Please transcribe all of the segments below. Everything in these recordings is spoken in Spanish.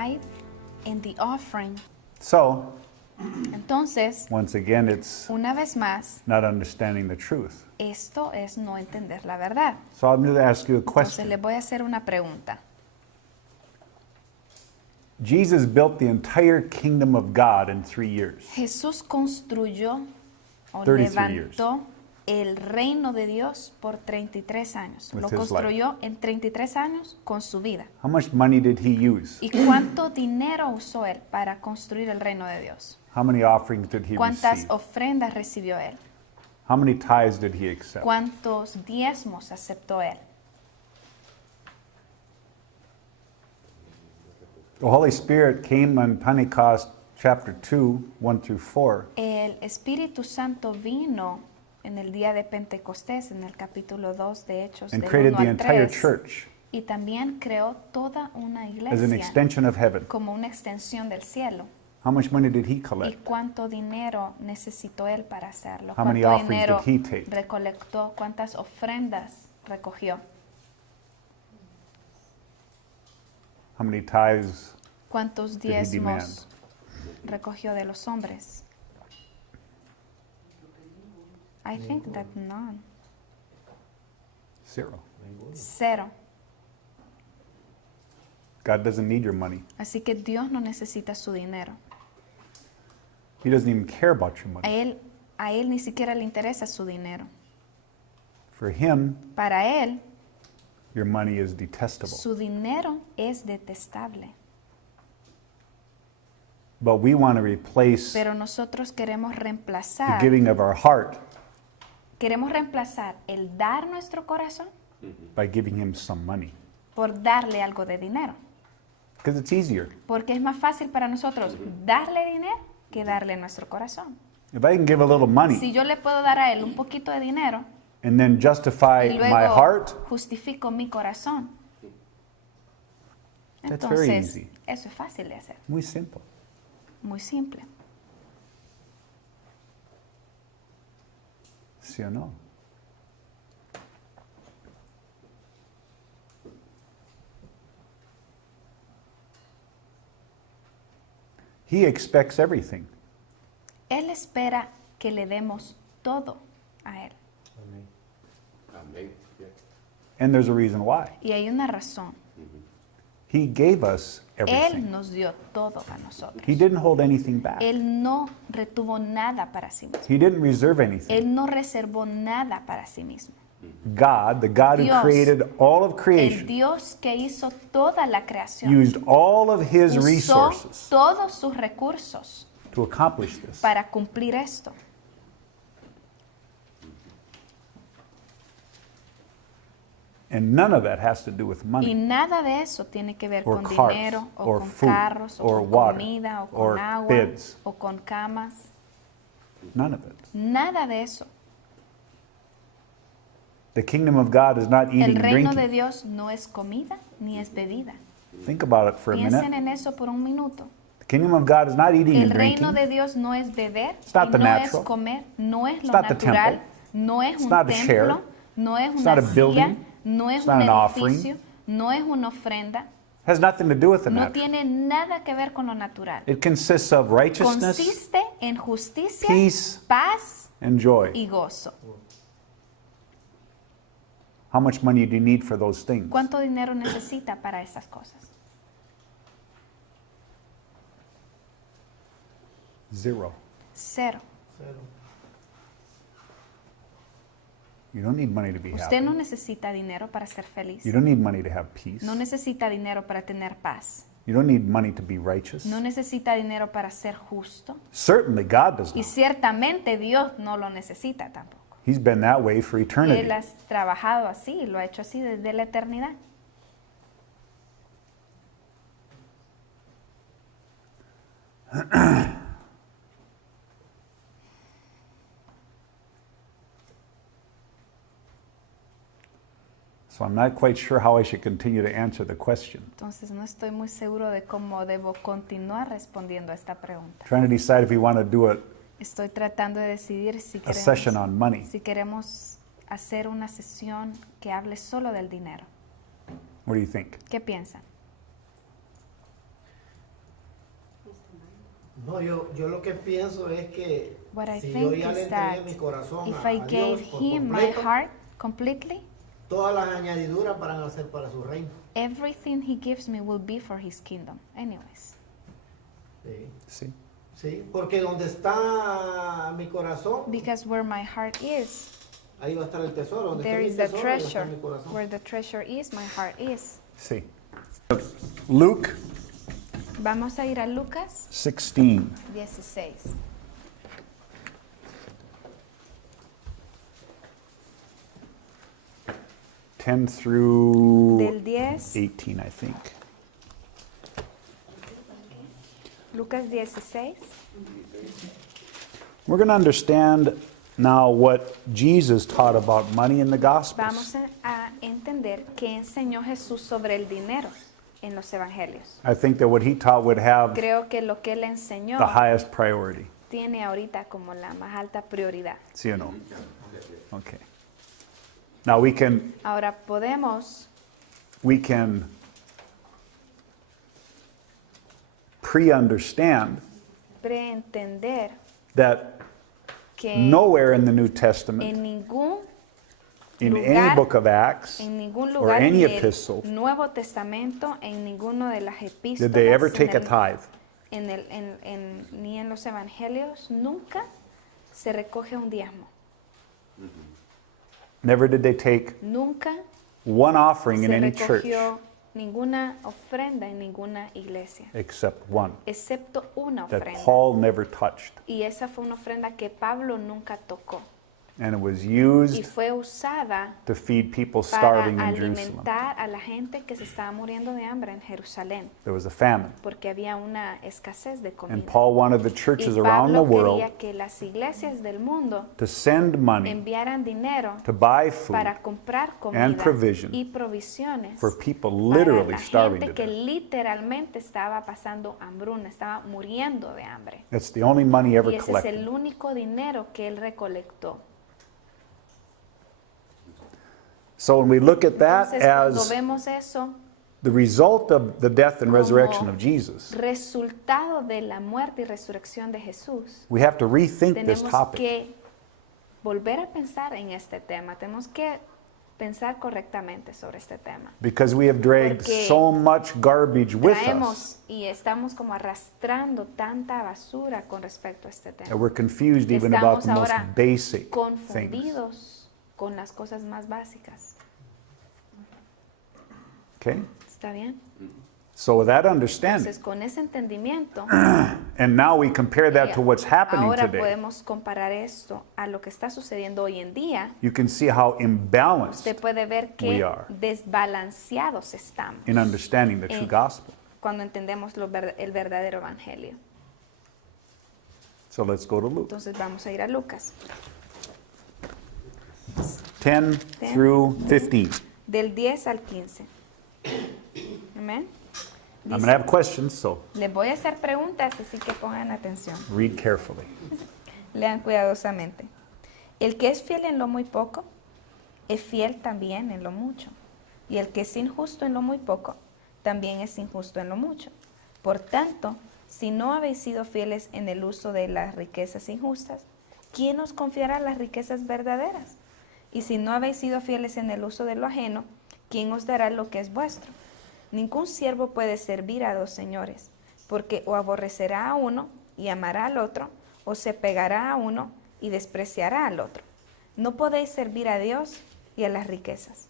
tithe and the offering. So, Entonces, once again, it's una vez más, not understanding the truth. esto es no entender la verdad. So I'm going to ask you a Entonces question. les voy a hacer una pregunta. Jesus built the entire kingdom of God in 3 years. Jesús construyó o 33 levantó el reino de Dios por 33 años. With Lo his construyó en 33 años con su vida. How much money did he use? ¿Y cuánto dinero usó él para construir el reino de Dios? How many offerings did he ¿Cuántas receive? ofrendas recibió él? How many tithes did he accept? ¿Cuántos diezmos aceptó él? The Holy Spirit came on Pentecost chapter 2, 1 through 4, El Espíritu Santo vino en el día de Pentecostés, en el capítulo 2 de Hechos, and del created 1 the al entire 3, church y también creó toda una as an iglesia extension of heaven. como una extensión del cielo. How much money did he ¿Y collect? cuánto dinero necesitó él para hacerlo? How many ¿Cuánto offerings dinero did he take? recolectó? ¿Cuántas ofrendas recogió? How many tithes? ¿Cuántos Did he diezmos recogió de los hombres? I think that none. 0. Cero. God doesn't need your money. Así que Dios no necesita su dinero. He doesn't even care about your money. A él ni siquiera le interesa su dinero. For him, Para él, your money is detestable. su dinero es detestable. But we want to replace Pero nosotros queremos the reemplazar, giving of our heart el dar nuestro corazón by giving him some money. por darle algo de dinero. Because it's easier. Porque es más fácil para nosotros darle dinero que darle nuestro corazón. If I can give a little Si money yo le puedo dar a él un poquito de dinero and then justify y my luego heart, justifico mi corazón, That's very entonces easy. eso es fácil de hacer, muy simple. muy simple. ¿Sí o no? He expects everything. Él espera que le demos todo a él. Amén. Yeah. And there's a reason why. Y hay una razón. He gave us Él everything. nos dio todo a nosotros. He didn't hold anything back. Él no retuvo nada para sí mismo. He didn't reserve anything. Él no reservó nada para sí mismo. God, the God who Dios, created all of El creation, Dios que hizo toda la creación used all of his usó resources todos sus recursos to accomplish this. para cumplir esto. And none of that has to do with Y money nada de eso tiene que ver or con cars dinero, o or con food carros, o or con water comida, o or con agua, beds. o con camas. None of it. Nada de eso. The kingdom of God is not El eating and reino de drinking. Dios no es comida ni es bebida. Think about it for a Piensen minute. en eso por un minuto. The kingdom of God is not eating El and reino drinking. de Dios no es beber, It's not y the no natural. es comer, no es It's lo not the natural, temple. no es It's un not a share. templo, no es It's una not a silla, building. no es It's un not an offering. edificio, no es una ofrenda, Has nothing to do with the no natural. tiene nada que ver con lo natural. It consists of righteousness, Consiste en justicia, peace, paz and joy. y gozo. How much money do you need for those things? ¿Cuánto dinero necesita para esas cosas? 0. Cero. You don't need money to be Usted happy. no necesita dinero para ser feliz. You don't need money to have peace. No necesita dinero para tener paz. You don't need money to be righteous. No necesita dinero para ser justo. Certainly God does Y not. ciertamente Dios no lo necesita tampoco. He's been that way for eternity. Él ha trabajado así, lo ha hecho así desde la eternidad. So I'm not quite sure how I should continue to answer the question. Entonces no estoy muy seguro de cómo debo continuar respondiendo a esta pregunta. Trying to decide if we want to do Estoy tratando de decidir si a session on money. queremos hacer una sesión que hable solo del dinero. What do you think? ¿Qué piensan? No, yo lo que pienso es que What I si yo think ya le is entregué that mi corazón if a I gave Dios por him my completo, heart completely, todas las añadiduras van a ser para su reino. everything he gives me will be for his kingdom. Anyways. Sí, See? sí, porque donde está mi corazón, Because where my heart is, ahí va a estar el tesoro. Donde there esté is mi the tesoro, ahí va a estar treasure. mi corazón. Where the treasure is, my heart is. See. Luke Vamos a ir a Lucas 16. 16. Ten through Del 10, 18, I think. Lucas 16. We're going to understand now what Jesus taught about money in the Gospels. Vamos a entender qué enseñó Jesús sobre el dinero en los evangelios. I think that what he taught would have Creo que lo que él enseñó the highest priority. tiene ahorita como la más alta prioridad. ¿Sí o no? Okay. Now we can Ahora podemos pre-understand preentender that que nowhere in the New Testament, en ningún in lugar, any book of Acts, en ningún or lugar any del epistle, Nuevo Testamento, en ninguno de las epístolas, did they ever take a tithe. ni en los evangelios, nunca se recoge un diezmo. Never did they take Nunca one offering in se any church recogió ninguna ofrenda en ninguna iglesia, except one excepto una that ofrenda. Paul never touched. Y esa fue una ofrenda que Pablo nunca tocó. And it was Y used fue usada to feed people para starving in Jerusalem. alimentar a la gente que se estaba muriendo de hambre en Jerusalén, There was a famine. porque había una escasez de And comida. Paul wanted the churches Y around the Pablo world quería que las iglesias del mundo to send money enviaran dinero to buy food para comprar comida and provision y provisiones for people para literally la starving gente to que death. literalmente estaba pasando hambruna, estaba muriendo de hambre. That's the only money ever Y ese es collected. el único dinero que él recolectó. So when we look at that Entonces, cuando as vemos eso, the result of the death and como resurrection of Jesus, resultado de la muerte y resurrección de Jesús, we have to rethink this tenemos topic. que volver a pensar en este tema. Tenemos que pensar correctamente sobre este tema. Because we have dragged Porque so much garbage with us Traemos y estamos como arrastrando tanta basura con respecto a este that tema. we're confused even about Estamos the most ahora basic things. confundidos con las cosas más básicas. Okay? ¿Está bien? So with that understanding, Entonces, con ese entendimiento, and now we compare that to what's happening ahora today, podemos comparar esto a lo que está sucediendo hoy en día. you can see how imbalanced Usted puede ver we que are desbalanceados estamos in understanding the true gospel. cuando entendemos el verdadero evangelio. So let's go to Luke. Entonces vamos a ir a Lucas, 10 through 15. del 10 al 15. Amén. I'm going to have questions, so Les voy a hacer preguntas, así que pongan atención. read carefully. Lean cuidadosamente. El que es fiel en lo muy poco, es fiel también en lo mucho. Y el que es injusto en lo muy poco, también es injusto en lo mucho. Por tanto, si no habéis sido fieles en el uso de las riquezas injustas, ¿quién os confiará las riquezas verdaderas? Y si no habéis sido fieles en el uso de lo ajeno, ¿quién os dará lo que es vuestro? Ningún siervo puede servir a dos señores, porque o aborrecerá a uno y amará al otro, o se pegará a uno y despreciará al otro. No podéis servir a Dios y a las riquezas.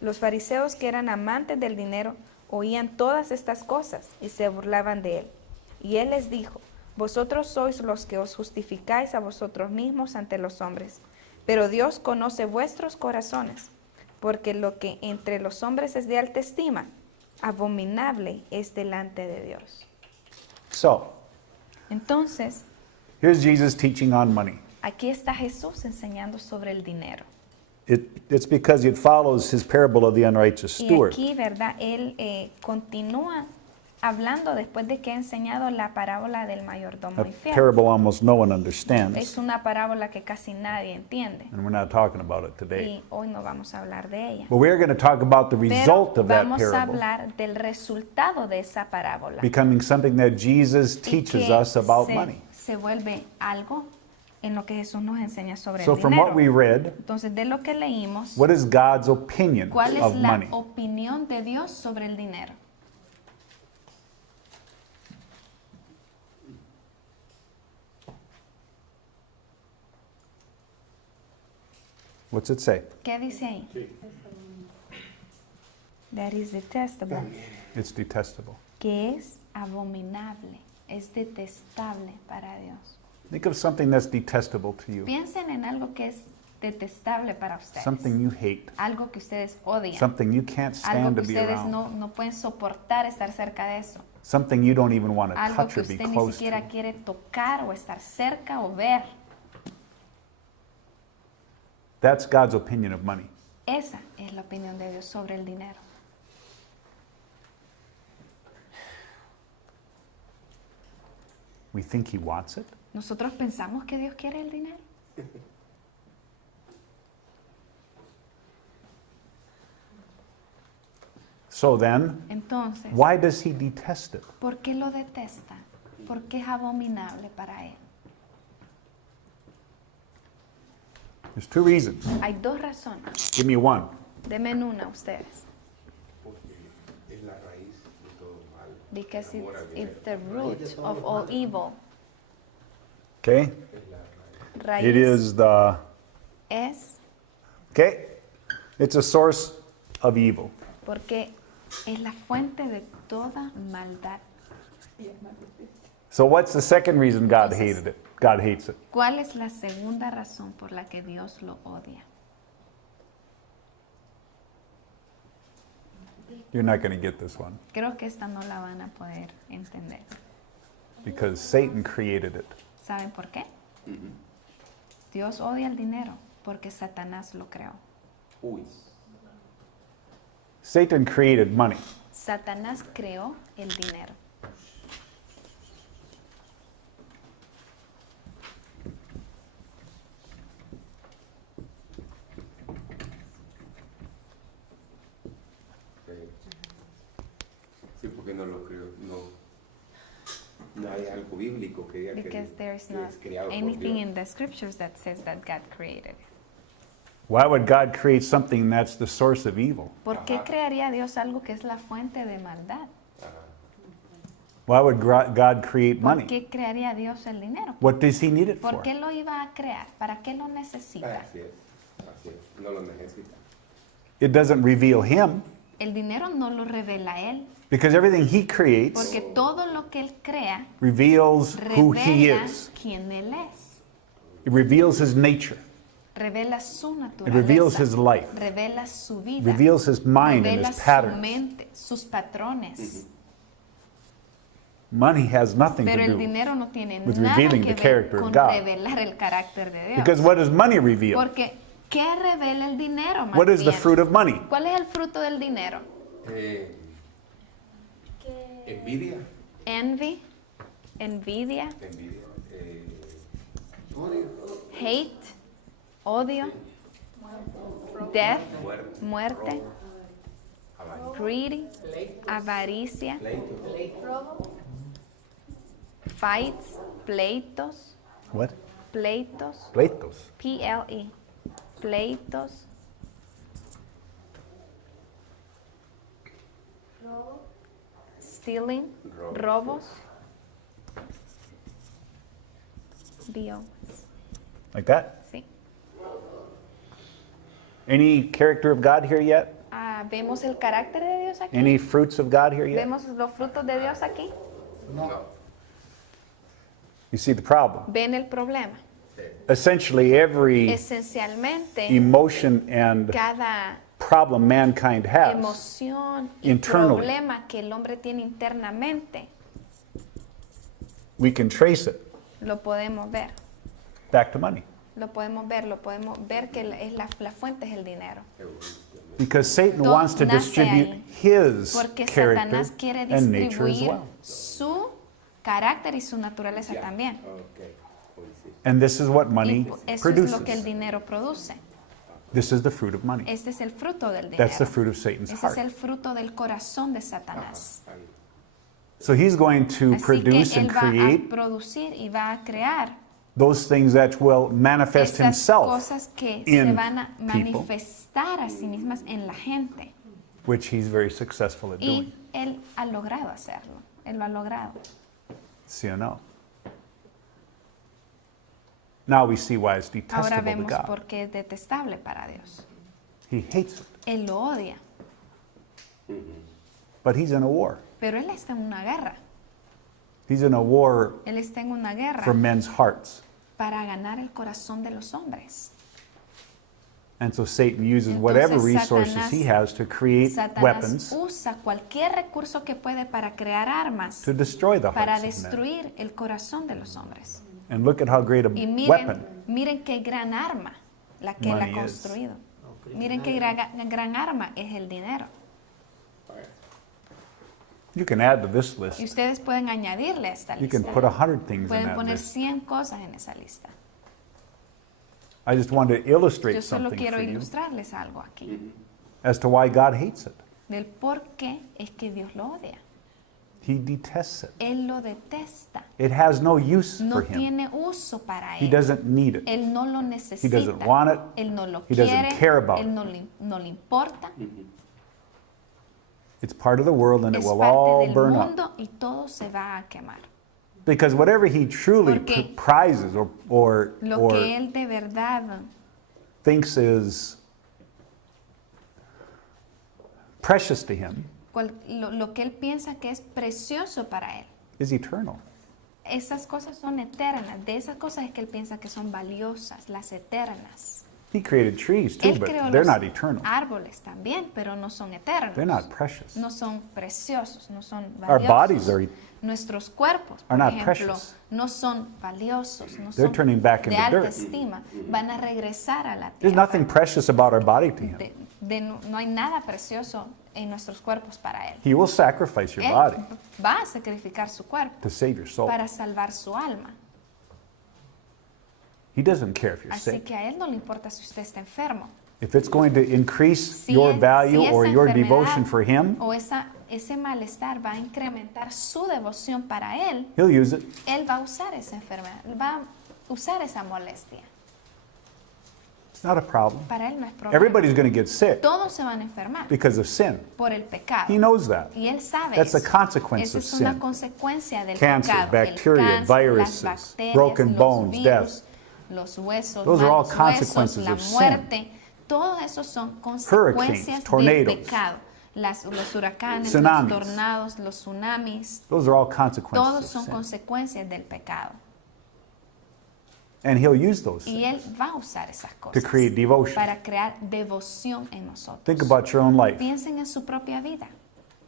Los fariseos, que eran amantes del dinero, oían todas estas cosas y se burlaban de él. Y él les dijo: vosotros sois los que os justificáis a vosotros mismos ante los hombres, pero Dios conoce vuestros corazones, porque lo que entre los hombres es de alta estima, abominable es delante de Dios. So, Entonces, here's Jesus teaching on money. aquí está Jesús enseñando sobre el dinero. It's because it follows his parable of the unrighteous Y steward. aquí, ¿verdad? Él continúa hablando después de que he enseñado la parábola del mayordomo A infiel. parable almost no one Es understands, una parábola que casi nadie entiende and we're not talking about it today. y hoy no vamos a hablar de ella. But we're going to talk about the Pero result of that vamos a parable hablar del resultado de esa parábola. becoming something that Jesus Y teaches que us about money. se vuelve algo en lo que Jesús nos enseña sobre So el from what we dinero. read, Entonces, de lo que leímos, what is God's opinion ¿cuál es of la money? opinión de Dios sobre el dinero? What's it say? ¿Qué dice ahí? That is detestable. It's detestable. Que es abominable, es detestable para Dios. Think of something that's detestable to you, Piensen en algo que es detestable para ustedes. something you hate, Algo que ustedes odian. something you can't Algo stand que to be ustedes around, no pueden soportar estar cerca de eso. something you don't even want to Algo touch que or be usted ni close siquiera to. quiere tocar o estar cerca o ver. That's God's opinion of money. Esa es la opinión de Dios sobre el dinero. We think He wants it. ¿Nosotros pensamos que Dios quiere el dinero? So then, Entonces, why does He detest it? ¿por qué lo detesta? ¿Por qué es abominable para Él? There's two reasons. Hay dos razones. Give me one. Denme una a ustedes. Porque es la raíz de todo mal. Because El amor al it's dinero. the root of all evil. Okay? Es la raíz. Raíz It is the, es okay? It's a source of evil. porque es la fuente de toda maldad. So what's the second reason God Entonces- hated it? God hates it. ¿Cuál es la segunda razón por la que Dios lo odia? You're not going to get this one Creo que esta no la van a poder entender. because Satan created it. ¿Saben por qué? Dios odia el dinero porque Satanás lo creó. Uy. Satan created money. Satanás creó el dinero. Sí, porque no lo creo. No hay algo bíblico que diga Because there is que not es creado por anything Dios. in the scriptures that says that God created it. Why would God create something that's the source of evil? ¿Por qué Ajá. crearía Dios algo que es la fuente de maldad? Why would God create ¿Por money? qué crearía Dios el dinero? What does He need it ¿Por for? qué lo iba a crear? ¿Para qué lo necesita? Así es. No lo necesita. It doesn't reveal Him El dinero no lo revela Él, because everything He creates porque todo lo que Él crea reveals who He revela is. quién Él es. It reveals His nature. Revela su It reveals naturaleza. His life. Revela su It vida. reveals His mind and Revela His su patterns. mente, sus patrones. Money has nothing Pero to el do. dinero no tiene with nada revealing que the character ver of con God. revelar el carácter de Dios. Because what does money reveal? Porque, ¿qué revela el dinero, más What is the bien? fruit of money? ¿Cuál es el fruto del dinero? Envidia. Envy, envidia, Envidia. hate, odio, death, muerte, greedy, avaricia, fights, pleitos, What? pleitos, Pleitos. PLE, pleitos, stealing, robos, BO, Like that? sí. Any character of God here yet? ¿Vemos el carácter de Dios aquí? Any fruits of God here yet? ¿Vemos los frutos de Dios aquí? No. You see the problem. ¿Ven el problema? Essentially, every Esencialmente, emotion and cada problem mankind has emoción y internally, problema que el hombre tiene internamente, we can trace it lo podemos ver. back to money. Lo podemos ver que la fuente es el dinero. Because Satan Todo wants to nace distribute ahí. his Porque character Satanás quiere and nature as distribuir well. su carácter y su naturaleza Ya. también. Ok. Hoy sí. And this is what Y money eso es lo que el produces. dinero produce. This is the fruit of money. Este es el fruto del dinero. That's the fruit of Satan's Ese es heart. el fruto del corazón de Satanás. Ahí. So he's going to Así produce que and él va a create producir y va a crear those things that will manifest esas himself, cosas que in se van a people. manifestar a sí mismas en la gente. which he's very successful at doing. Y él ha logrado hacerlo. Él lo ha logrado. ¿Sí o no? Now we see why it's Ahora detestable to vemos God. por qué es detestable para Dios. He hates it. Él lo odia, But he's in a war. pero él está en una guerra. He's in a war Él está en una guerra for men's hearts. para ganar el corazón de los hombres. And so Satan uses Entonces, whatever resources Satanás- he has to create Satanás weapons usa cualquier recurso que puede para crear armas, to destroy the para hearts of men. destruir el corazón de los hombres. And look at how great a Y weapon miren qué gran arma la que él ha Money is. construido. Miren qué gran arma es el dinero. you can add to this list. Y ustedes pueden añadirle a esta You can lista. put 100 things in Pueden that poner list. 100 cosas en esa lista. I just wanted to illustrate Yo solo something quiero for you ilustrarles algo aquí. as to why God hates it. Del por qué es que Dios lo odia. He detests it. Él lo detesta. It has no use No for him. tiene uso para He él. doesn't need it. Él no lo necesita. doesn't want it. Él no lo He doesn't quiere. care about Él no le importa. It's part of the world and it Es will parte all del burn up. mundo y todo se va a quemar. Because whatever he truly Porque prizes or Lo que él de verdad thinks is precious to him lo que él piensa que es precioso para él. is eternal. Esas cosas son eternas. De esas cosas es que él piensa que son valiosas, las eternas. He created trees too, Él but creó they're los not eternal. árboles también, pero no son eternos. They're not precious. No son preciosos, no son Our bodies valiosos. are Nuestros cuerpos, are por not ejemplo, precious. no son valiosos, no They're son turning back de into alta dirt. estima. Van a regresar a la There's tierra. nothing precious about our body to him. No hay nada precioso en nuestros cuerpos para él. He will sacrifice your Él body va a sacrificar su cuerpo to save your soul. para salvar su alma. He doesn't care if you're Así sick. que a él no le importa si usted está enfermo. If it's going to increase Si your es- value si or esa your enfermedad devotion for him, o ese malestar va a incrementar su devoción para él, he'll use it. él va a usar esa enfermedad, va a usar esa molestia. It's not a problem. Para él no es problema. Everybody's going to get sick Todos se van a enfermar because of sin. por el pecado. He knows that. Y él sabe That's a eso. consequence Esa of es una sin. consecuencia del Cancer, pecado. bacteria, el cáncer, viruses, las bacterias, broken los bones, virus, death. los huesos, Those are all malos huesos, consequences la of sin. muerte. Todos esos son consecuencias del tornadoes, pecado. Los huracanes, tsunamis. los tornados, los tsunamis, Those are all consequences todos of son sin. consecuencias del pecado. And he'll use those Y things él va a usar esas to cosas create devotion. para crear devoción en nosotros. Think about your own life. Piensen en su propia vida.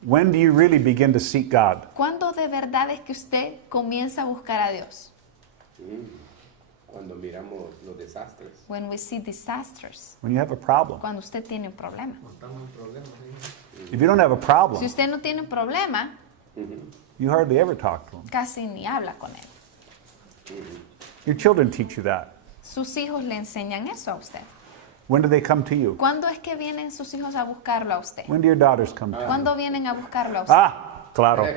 When do you really begin to seek God? ¿Cuándo de verdad es que usted comienza a buscar a Dios? Cuando miramos los desastres. When we see disasters. When you have a problem. Cuando usted tiene un problema. Estamos en problemas, ¿sí? If you don't have a Si problem, usted no tiene un problema, you hardly ever talk to him. casi ni habla con él. Your children teach you that. Sus hijos le enseñan eso a usted. When do they come to you? ¿Cuándo es que vienen sus hijos a buscarlo a usted? When do your daughters come to you? ¿Cuándo vienen a buscarlo a usted? Ah, claro. No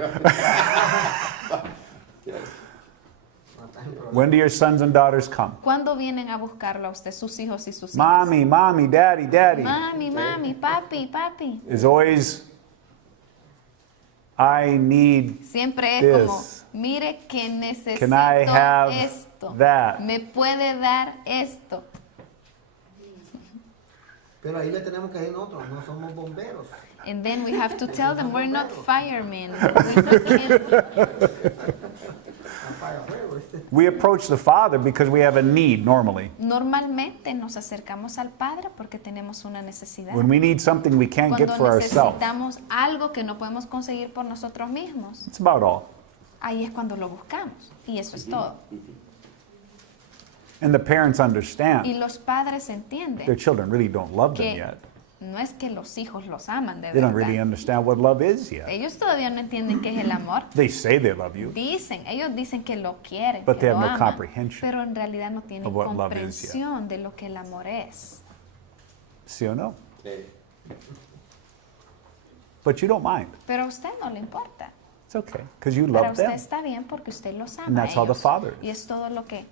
estás en problemas. When do your sons and daughters come? ¿Cuándo vienen a buscarlo a usted, sus hijos y sus hijas? Mommy, mommy, daddy, daddy. Mami, mami, papi, papi. Is always, I need, Siempre es como, This. mire que necesito Can I have esto. that? Me puede dar esto. Pero ahí le tenemos que decir nosotros, no somos bomberos. And then we have to tell them we're not firemen. We can't- Apaga fuego, ¿viste? we approach the Father because we have a need normally. Normalmente nos acercamos al Padre porque tenemos una necesidad. When we need something we can't get Cuando for ourselves. necesitamos algo que no podemos conseguir por nosotros mismos, That's about all. ahí es cuando lo buscamos. Y eso es todo. And the parents Y understand los padres entienden their children really don't love them que yet. No es que los hijos los aman de They don't really verdad. understand what love is yet. Ellos todavía no entienden qué es el amor. They say they love you, Ellos dicen que lo quieren, But que they lo have no aman, comprehension pero en realidad no tienen of what love is yet. comprensión de lo que el amor es. ¿Sí o no? Eh, But you don't mind. Pero a usted no le importa. It's okay, because you Para love usted them. está bien porque usted los ama And a that's how the ellos. Father is. Y es todo lo que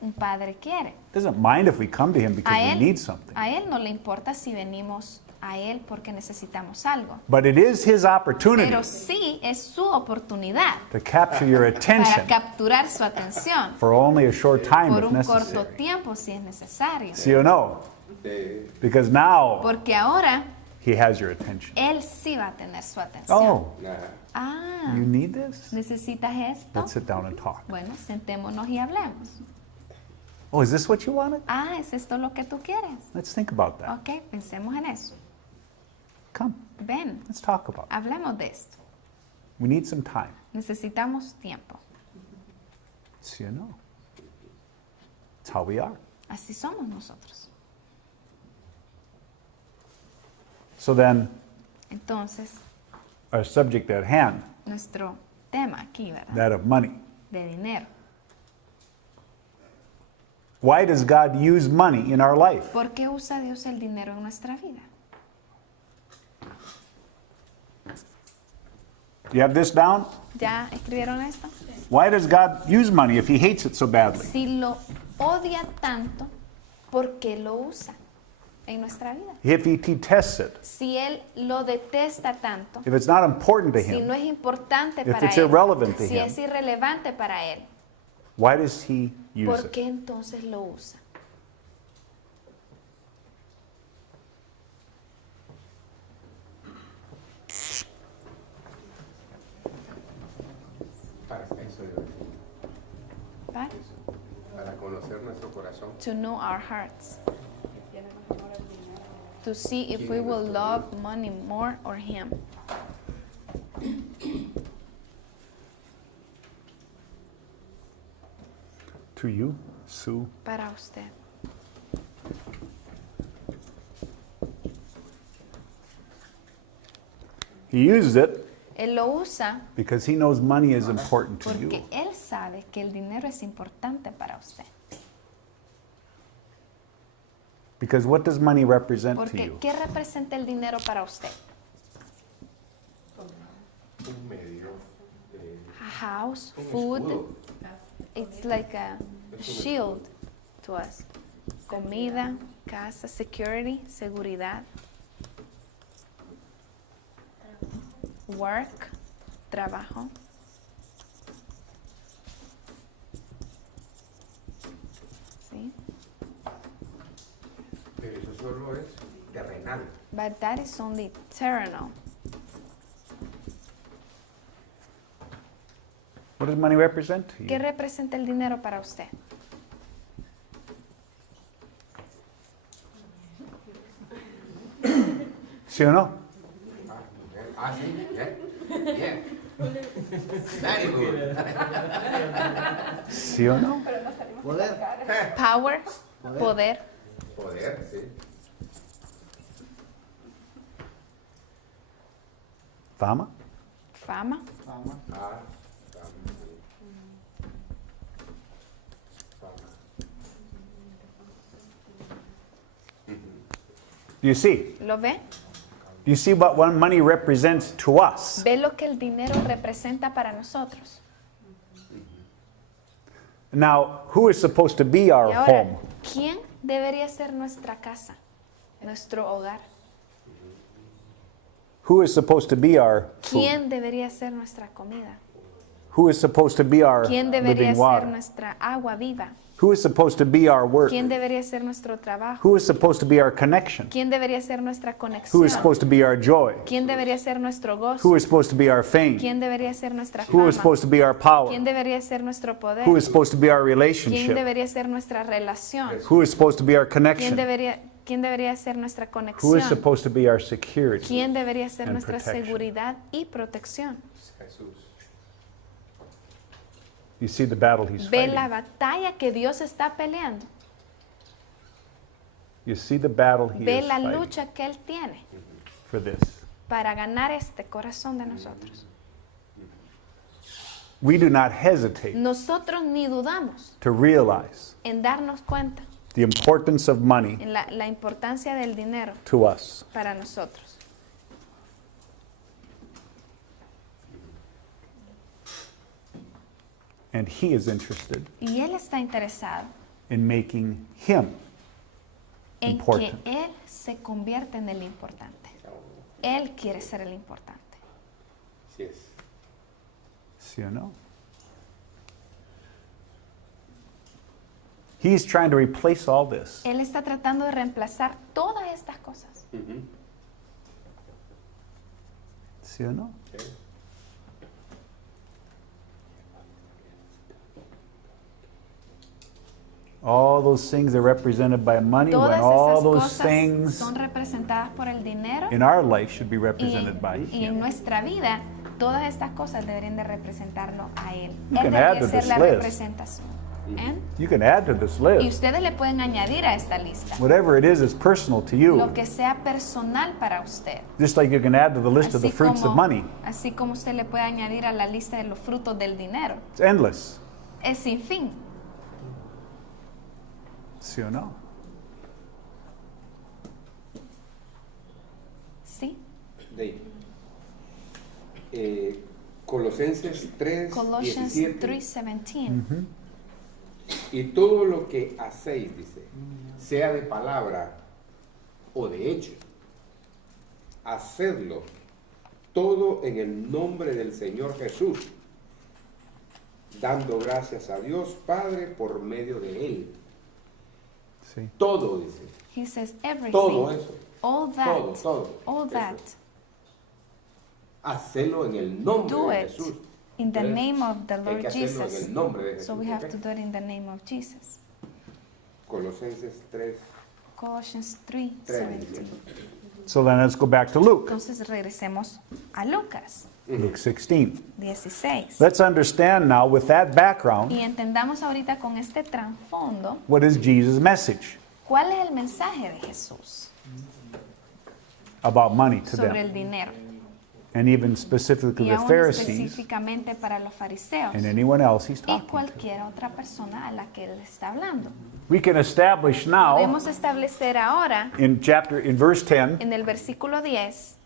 un padre quiere. Doesn't mind if we come to him because A we need él, something. a él no le importa si venimos a él porque necesitamos algo. But it is his opportunity Pero sí es su oportunidad to capture your para attention capturar su atención for only a short time por if un corto necessary. tiempo si es necesario. ¿Sí o no? eh, Because now Porque ahora he has your attention. él sí va a tener su atención. Oh, nada. Ah, you need this? ¿necesitas esto? Let's sit down and talk. Bueno, sentémonos y hablemos. Oh, is this what you wanted? Ah, ¿es esto lo que tú quieres? Let's think about that. Ok, pensemos en eso. Come, Ven, let's talk about it. hablemos de esto. We need some time. Necesitamos tiempo. ¿Sí o no? It's how we are. Así somos nosotros. So then, Entonces, our subject at hand, nuestro tema aquí, ¿verdad? that of money. De dinero. Why does God use money in our life? ¿Por qué usa Dios el dinero en nuestra vida? You have this down? ¿Ya escribieron esto? Why does God use money if he hates it so badly? Si lo odia tanto, ¿por qué lo usa en nuestra vida? If he detests it, Si Él lo detesta tanto, if it's not important to si no him, es importante If para it's Él, irrelevant to si him, es irrelevante para Él, why does he use ¿por it? qué entonces lo usa? Para eso, yo- ¿Para? eso, para conocer nuestro corazón. To know our hearts. To see if we will love money more or Him. To you, Sue. Para usted. He uses it Él lo usa because he knows money is important to porque you. Él sabe que el dinero es importante para usted. Because what does money represent to Porque you? ¿qué representa el dinero para usted? Un medio, A house, un food. escudo. It's like a shield to us. Comida, casa, security, seguridad. Work, trabajo. ¿Sí? Pero eso solo es terrenal. But that is only terrenal. What does money represent to ¿Qué you? representa el dinero para usted? ¿Sí o no? Ah, sí, bien. Very good. ¿Sí o no? Poder. Power, poder. Poder, sí. Fama? Fama. Ah, fama, sí. Fama. Do you see? ¿Lo ve? Do you see what money represents to us? ¿Ve lo que el dinero representa para nosotros? Now, who is supposed to be our Y ahora, home? ¿quién debería ser nuestra casa? Nuestro hogar. Who is supposed to be our food? ¿Quién debería ser nuestra comida? Who is supposed to be our ¿Quién debería living ser water? nuestra agua viva? Who is supposed to be our work? ¿Quién debería ser nuestro trabajo? Who is supposed to be our connection? ¿Quién debería ser nuestra Who conexión? is supposed to be our joy? ¿Quién debería ser nuestro Who gozo? is supposed to be our fame? ¿Quién debería ser nuestra Who is fama? supposed to be our power? ¿Quién debería ser nuestro poder? Who is supposed to be our ¿Quién relationship? debería ser nuestra relación? Who is supposed to be our ¿Quién connection? debería ser nuestra Who is conexión? supposed to be our security? ¿Quién debería ser and nuestra protection? seguridad y protección? Jesús. You see the battle he's Ve la fighting. batalla que Dios está peleando. You see the battle he Ve is la fighting lucha que él tiene for this. para ganar este corazón de nosotros. We do not hesitate Nosotros ni dudamos to realize en darnos cuenta the importance of money en la importancia del dinero to us. para nosotros. And he is interested Y él está interesado in making him en important. que él se convierta en el importante. Él quiere ser el importante. Sí es. ¿Sí o no? He's trying to replace all this. Él está tratando de reemplazar todas estas cosas. Ujú. ¿Sí o no? Sí. All those things are represented by money when Todas all esas those cosas things son representadas por el dinero in our life should be y represented by y en him. nuestra vida todas estas cosas deberían de representarlo a él. You Él can add debería to ser this la list. representación. ¿Eh? You can add to this Y list. ustedes le pueden añadir a esta lista Whatever it is that's personal to you. lo que sea personal para usted. Just like you can add to the list of the fruits of money. Así como usted le puede añadir a la lista de los frutos del dinero. It's endless. Es sin fin. ¿Sí o no? ¿Sí? Dave. Colosenses 3, Colossians 17. 3:17. Y todo lo que hacéis, dice, sea de palabra o de hecho, hacedlo todo en el nombre del Señor Jesús, dando gracias a Dios Padre por medio de Él. Sí. Todo, dice. He says everything. Todo eso. All that. Todo. All Eso. that. Hacelo en el nombre Do de it Jesús. in the Entonces, name of the hay Lord que hacerlo en Jesus. el nombre de Jesús. So we have ¿ok? to do it in the name of Jesus. Colosenses 3, Colossians 3:17. So then let's go back to Luke. Entonces regresemos a Lucas Luke 16. 16. Let's understand now with that background, Y entendamos ahorita con este trasfondo what is Jesus' message cuál es el mensaje de Jesús about money to sobre them, el dinero. and even specifically Y the aún Pharisees específicamente para los fariseos and anyone else he's y talking to. cualquier otra persona a la que él está hablando. We can establish now Podemos establecer ahora in verse 10 en el versículo 10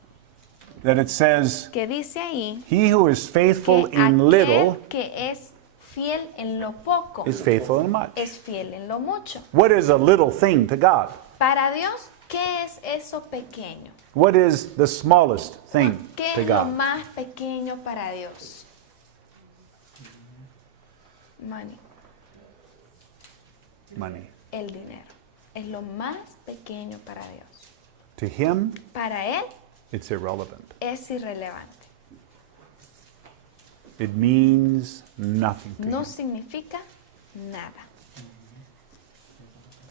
that it says, que dice ahí "He who is faithful que in little aquel que es fiel en lo poco is faithful in much." es fiel en lo mucho. What is a little thing to God? Para Dios, ¿qué es eso pequeño? What is the smallest thing ¿Qué to es lo God? más pequeño para Dios? Money, Money. el dinero. Es lo más pequeño para Dios. To him, Para Él it's irrelevant. es irrelevante. It means nothing to No him. significa nada.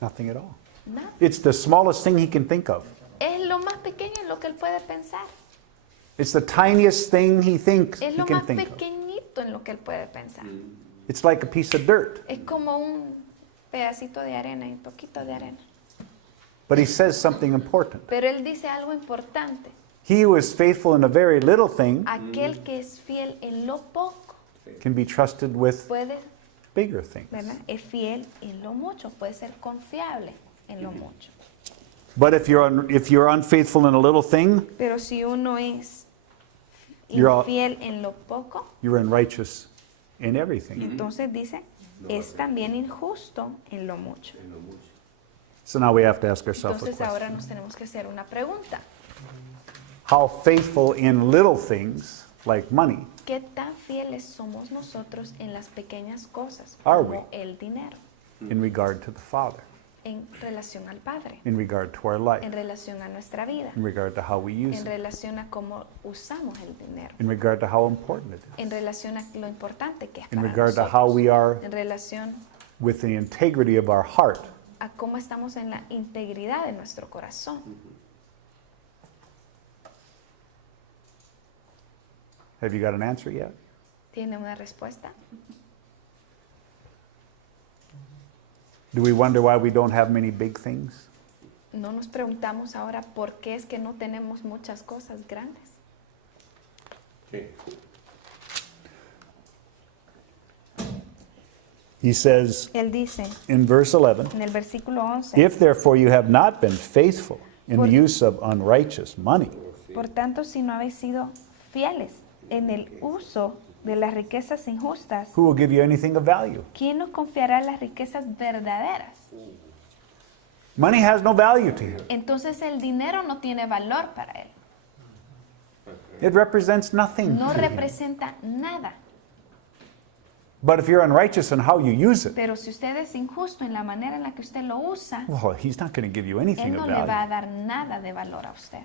Nothing at all. Nada. It's the smallest thing he can think of. Es lo más pequeño en lo que Él puede pensar. It's the tiniest thing he thinks Es he lo can más think of. pequeñito en lo que Él puede pensar. It's like a piece of dirt. Es como un pedacito de arena y un poquito de arena. But he says something important. Pero Él dice algo importante. He who is faithful in a very little thing Aquel que es fiel en lo poco can be trusted with puede, bigger things. ¿verdad? Es fiel en lo mucho, puede ser confiable en lo mucho. But if you're unfaithful in a little thing, Pero si uno es You're all- infiel en lo poco, you're unrighteous in everything. entonces dice, es también injusto en lo mucho. en lo mucho. So now we have to ask ourselves a Entonces ahora question. nos tenemos que hacer una pregunta. How faithful in little things, like money, ¿Qué tan fieles somos nosotros en las pequeñas cosas, Are como el dinero, in regard to the Father, en relación al Padre, in regard to our life, en relación a nuestra vida, in regard to how we use en it, relación a cómo usamos el dinero, in regard to how important it is, en relación a lo importante que es in para regard to how nosotros, we are en relación with the integrity of our heart? a cómo estamos en la integridad de nuestro corazón. Have you got an answer yet? ¿Tiene una respuesta? Do we wonder why we don't have many big things? no nos preguntamos ahora por qué es que no tenemos muchas cosas grandes. Sí. He says Él dice in verse 11, en el versículo 11, if therefore you have not been faithful in the use of unrighteous money, por tanto, si no habéis sido fieles en el uso de las riquezas injustas, who will give you anything of value? ¿quién nos confiará las riquezas verdaderas? Money has no value to him. Entonces el dinero no tiene valor para él. It represents nothing No to him. representa nada. But if you're unrighteous in how you use it, Pero si usted es injusto en la manera en la que usted lo usa, well, he's not going to give you anything él of no le va value. a dar nada de valor a usted.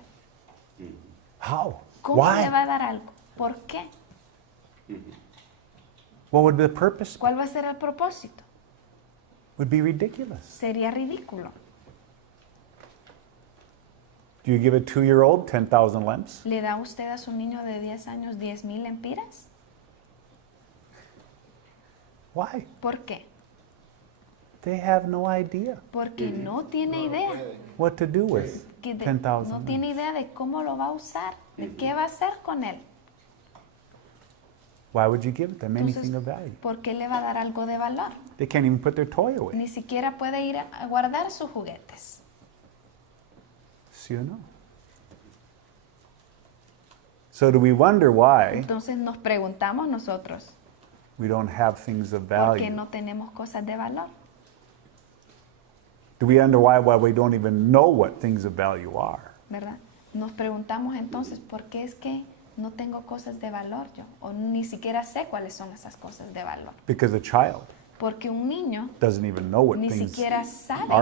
How? ¿Cómo le Why? va a dar algo? ¿Por qué? What would be the purpose? ¿Cuál va a ser el propósito? Would be ridiculous. Sería ridículo. Do you give a 2-year-old 10,000 lamps? ¿Le da usted a su niño de 10 años 10,000 lempiras? Why? ¿Por qué? They have no idea Porque no tiene idea. what to do with Que de- 10,000 no lamps. tiene idea de cómo lo va a usar, de qué va a hacer con él. Why would you give them Entonces, anything of value? ¿por qué le va a dar algo de valor? They can't even put their toy away. Ni siquiera puede ir a guardar sus juguetes. ¿Sí o no? So do we wonder why Entonces nos preguntamos nosotros, we don't have things of ¿por qué value? no tenemos cosas de valor? Do we wonder why we don't even know what things of value are? ¿Verdad? Nos preguntamos entonces, ¿por qué es que no tengo cosas de valor yo? O ni siquiera sé cuáles son esas cosas de valor. Because a child Porque un niño doesn't even know what ni things siquiera are sabe qué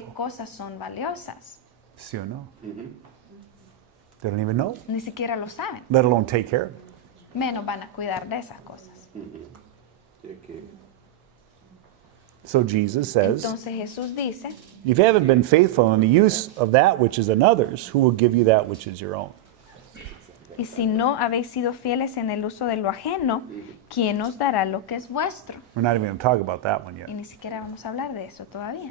valuable. cosas son valiosas. ¿Sí o no? They don't even know, Ni siquiera lo saben. let alone take care of it. Menos van a cuidar de esas cosas. Es que So Jesus says, Entonces Jesús dice, if you haven't been faithful in the use of that which is another's, who will give you that which is your own? y si no habéis sido fieles en el uso de lo ajeno, ¿quién os dará lo que es vuestro? We're not even going to talk about that one yet. Y ni siquiera vamos a hablar de eso todavía.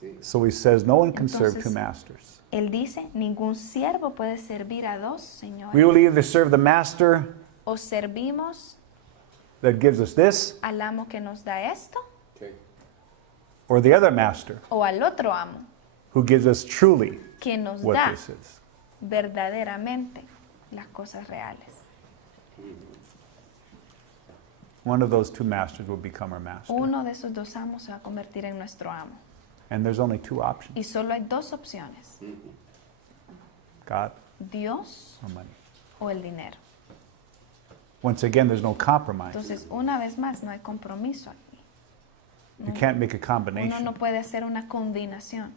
sí. So he says, no one can serve two Entonces- masters. Él dice, ningún siervo puede servir a dos señores. We will either serve the master O servimos that gives us this, al amo que nos da esto, Sí. or the other master o al otro amo who gives us truly que nos what da this is. verdaderamente las cosas reales. One of those two masters will become our master. Uno de esos dos amos se va a convertir en nuestro amo. And there's only two options, Y solo hay dos opciones, God Dios or money. o el dinero. Once again, there's no compromise. Entonces, una vez más, no hay compromiso aquí. You can't make a Uno combination. no puede hacer una combinación.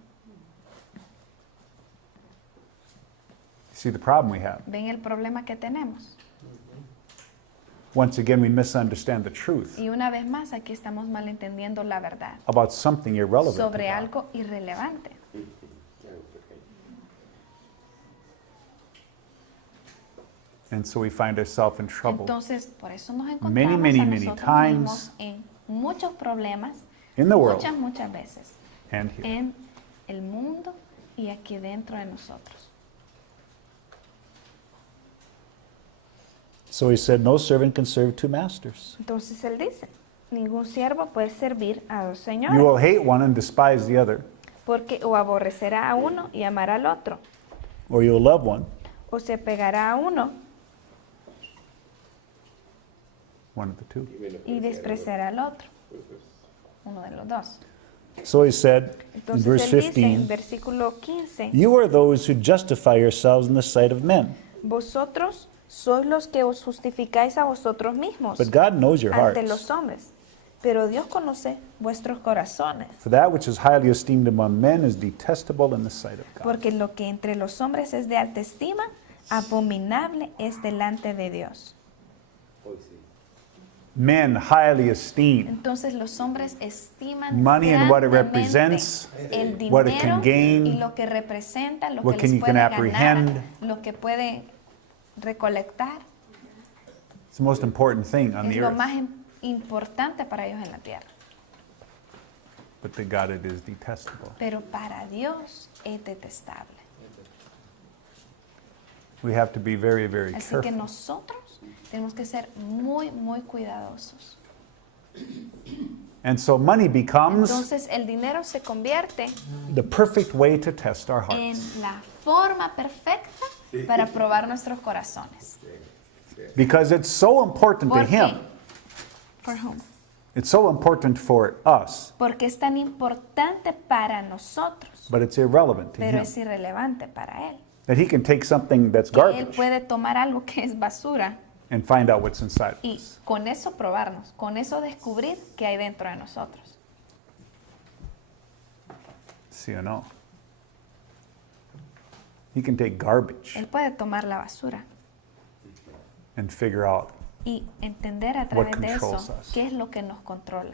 See the problem we have? ¿Ven el problema que tenemos? Once again, we misunderstand the truth Y una vez más, aquí estamos malentendiendo la verdad about something irrelevant to sobre God. algo irrelevante. And so we find ourselves in trouble Entonces, por eso nos encontramos Many, many, a many nosotros times mismos en muchos problemas, in the world muchas veces, and here. en el mundo y aquí dentro de nosotros. So he said, no servant can serve two masters. Entonces él dice, ningún siervo puede servir a dos You señores, will hate one and despise the other, porque o aborrecerá a uno y amará al otro, or you will love one, o se pegará a uno one of the two. y despreciará al otro, uno de los dos. So he said in Entonces verse él dice en 15, versículo 15, you are those who justify yourselves in the sight of men, vosotros sois los que os justificáis a vosotros mismos but God knows your ante hearts. los hombres, pero Dios conoce vuestros corazones, For that which is highly esteemed among men is detestable in the sight of God. porque lo que entre los hombres es de alta estima, abominable es delante de Dios. Hoy sí. Men highly esteem Entonces los hombres estiman money and what it grandemente represents, el dinero what it can gain, y lo que representa, lo what que can les you puede can ganar, apprehend. lo que puede recolectar. It's the most important thing on Es the lo earth. más importante para ellos en la tierra. but to God it is detestable. pero para Dios es detestable. We have to be very, very Así que careful. nosotros tenemos que ser muy, muy cuidadosos. And so money becomes Entonces el dinero se convierte the perfect way to test our en hearts. la forma perfecta para probar nuestros corazones. Because it's so important to ¿Por qué? Him. For whom? It's so important for us, Porque es tan importante para nosotros, but it's irrelevant to pero Him. es irrelevante para Él. That He can take something that's Que Él garbage puede tomar algo que es basura and find out what's inside of y us. con eso probarnos, con eso descubrir qué hay dentro de nosotros. ¿Sí o no? He can take garbage Él puede tomar la basura and figure out y entender a What través de controls eso us. qué es lo que nos controla,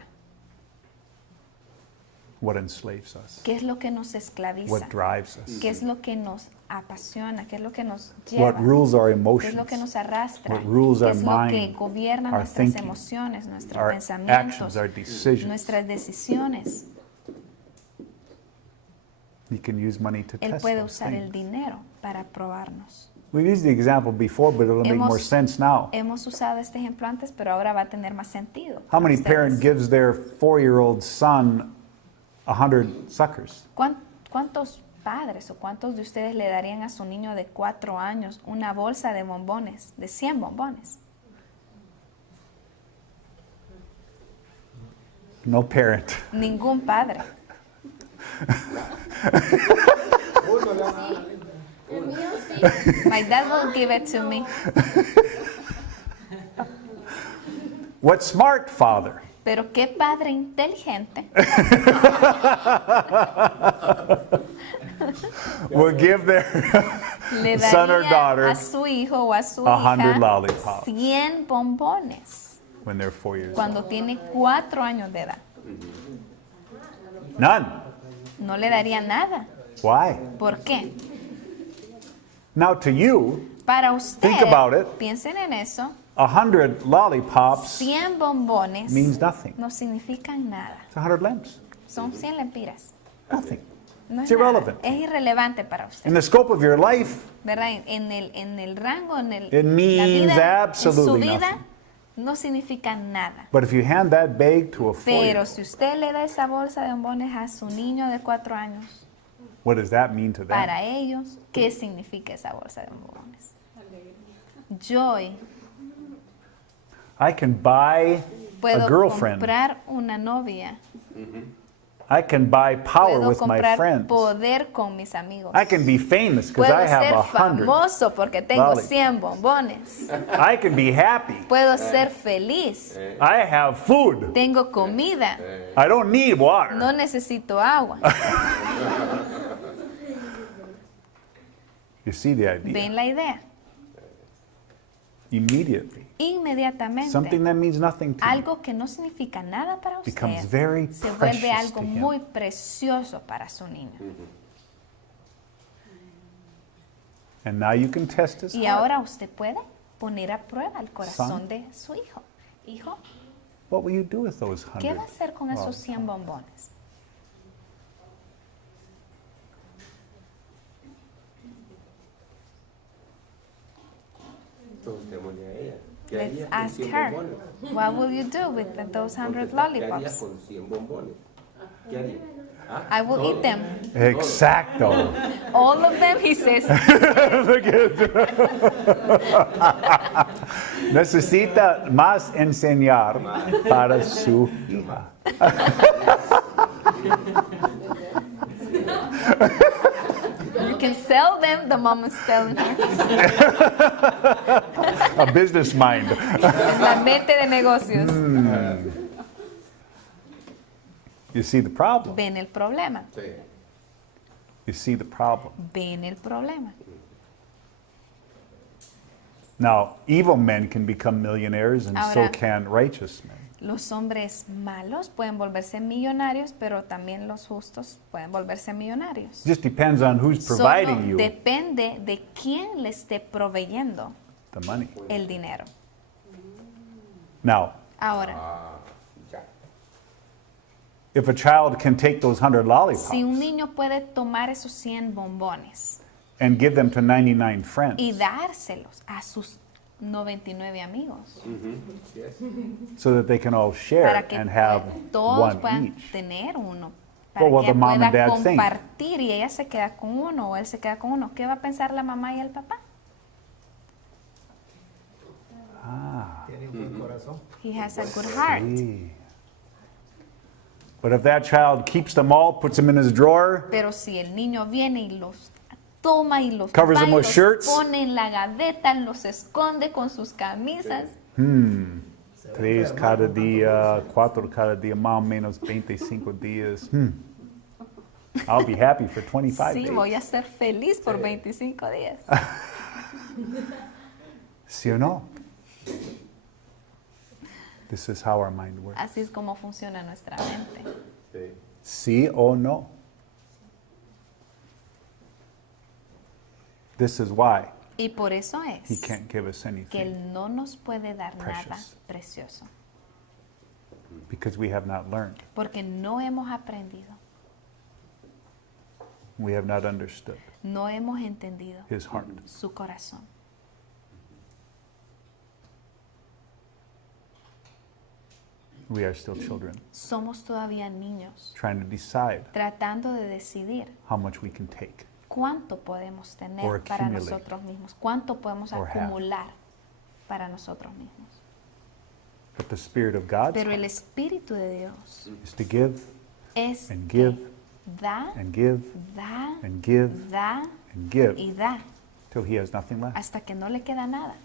what enslaves us, qué es lo que nos esclaviza, what drives us, qué es lo que nos apasiona, qué es lo que nos lleva, what rules our qué es lo que emotions, nos arrastra, what rules qué our es lo que mind, gobierna our nuestras thinking, emociones, nuestros our pensamientos, actions, our decisions. nuestras decisiones. He can use money to Él test puede those usar el things. dinero para probarnos. We've used the example before, but it'll make more sense now. Hemos usado este ejemplo antes, pero ahora va a tener más sentido. How many para parent ustedes. gives their 4-year-old son 100 suckers? ¿Cuántos padres o cuántos de ustedes le darían a su niño de 4 años una bolsa de bombones, de 100 bombones? No parent. Ningún padre. El mío sí. My dad will give it to me. What smart father Pero qué padre inteligente will give their le son or daría daughter a su hijo o a su 100 hija lollipops 100 bombones when they're 4 years old? cuando tiene 4 años de edad? None. No le daría nada. Why? ¿Por qué? Now to you, Para usted, Think about it. piensen en eso, 100 lollipops 100 bombones means nothing. no significan nada. It's 100 lamps. Son 100 lempiras. Nothing. No It's es nada. irrelevant. Es irrelevante para usted. In the scope of your life, ¿Verdad? En el rango, en el, It la means vida, en su absolutely vida, nothing. no significa nada. but if you hand that bag to a 4-year-old, Pero si usted le da esa bolsa de bombones a su niño de 4 años, what does that mean to them? para ellos, ¿qué significa esa bolsa de bombones? Joy. I can buy a Puedo girlfriend. comprar una novia. I can buy power Puedo with my comprar friends. poder con mis amigos. I can be famous because Puedo I have ser 100. famoso porque tengo lollipops. 100 bombones. I can be happy. Puedo ser feliz. I have food. Tengo comida. I don't need water. No necesito agua. You see the idea? ¿Ven la idea? Immediately. Inmediatamente. Something that means nothing to you Algo que no significa nada para becomes usted very se vuelve precious algo to him. muy precioso para su niño. And now you can test his Y heart. ahora usted puede poner a prueba el corazón de su hijo. Hijo, What will you do with those 100? ¿qué va a hacer con esos lollipops? 100 bombones? Preguntémosle a ella. ¿Qué Let's harías con ask 100 her. bombones? What will you do with those 100 ¿Qué harías lollipops? con 100 bombones? ¿Qué harías? ¿Ah? I will eat them. Exacto. All of them, he says. Necesita más enseñar para su hija. You can sell them, the mom is telling her. A business mind. La mente de negocios. You see the problem. Ven el problema. Sí. You see the problem. Ven el problema. Now, evil men can become millionaires, and so Ahora- can righteous men. Los hombres malos pueden volverse millonarios, pero también los justos pueden volverse millonarios. Just depends on who's Solo providing you depende de quién le esté proveyendo the money. el dinero. Now, Ahora, Ah, ya. If a child can take those 100 lollipops Si un niño puede tomar esos 100 bombones and give them to 99 friends, y dárselos a sus 99 amigos, Yes. so that they can all share para que and have todos one puedan each. tener uno, para What will que the mom ella and pueda dad think? compartir y ella se queda con uno o él se queda con uno. ¿Qué va a pensar la mamá y el papá? Tiene un buen corazón. He has a good heart. Sí. But if that child keeps them all, puts them in his drawer, Pero si el niño viene y los toma y los Covers va them y with los shirts. pone en la gaveta, los esconde con sus camisas, 3 cada día, 4 cada día, más o menos 25 días. I'll be happy for 25 sí, days. voy a ser feliz por 25 días. ¿Sí o no? This is how our mind works. Así es como funciona nuestra mente. Sí. ¿Sí o no? This is why Y por eso he es can't give us que anything, Él no nos puede dar nada Precious. precioso, because we have not learned. porque no hemos aprendido, We have not understood no hemos entendido his heart. su corazón. We are still children, Somos todavía niños, trying to decide tratando de decidir how much we can take. cuánto podemos tener Or para accumulate. nosotros mismos, cuánto podemos Or have. acumular para nosotros mismos. But the Spirit of God Pero el Espíritu de Dios is to give es and que give da, and give da, and give da and give y da till he has nothing left. hasta que no le queda nada.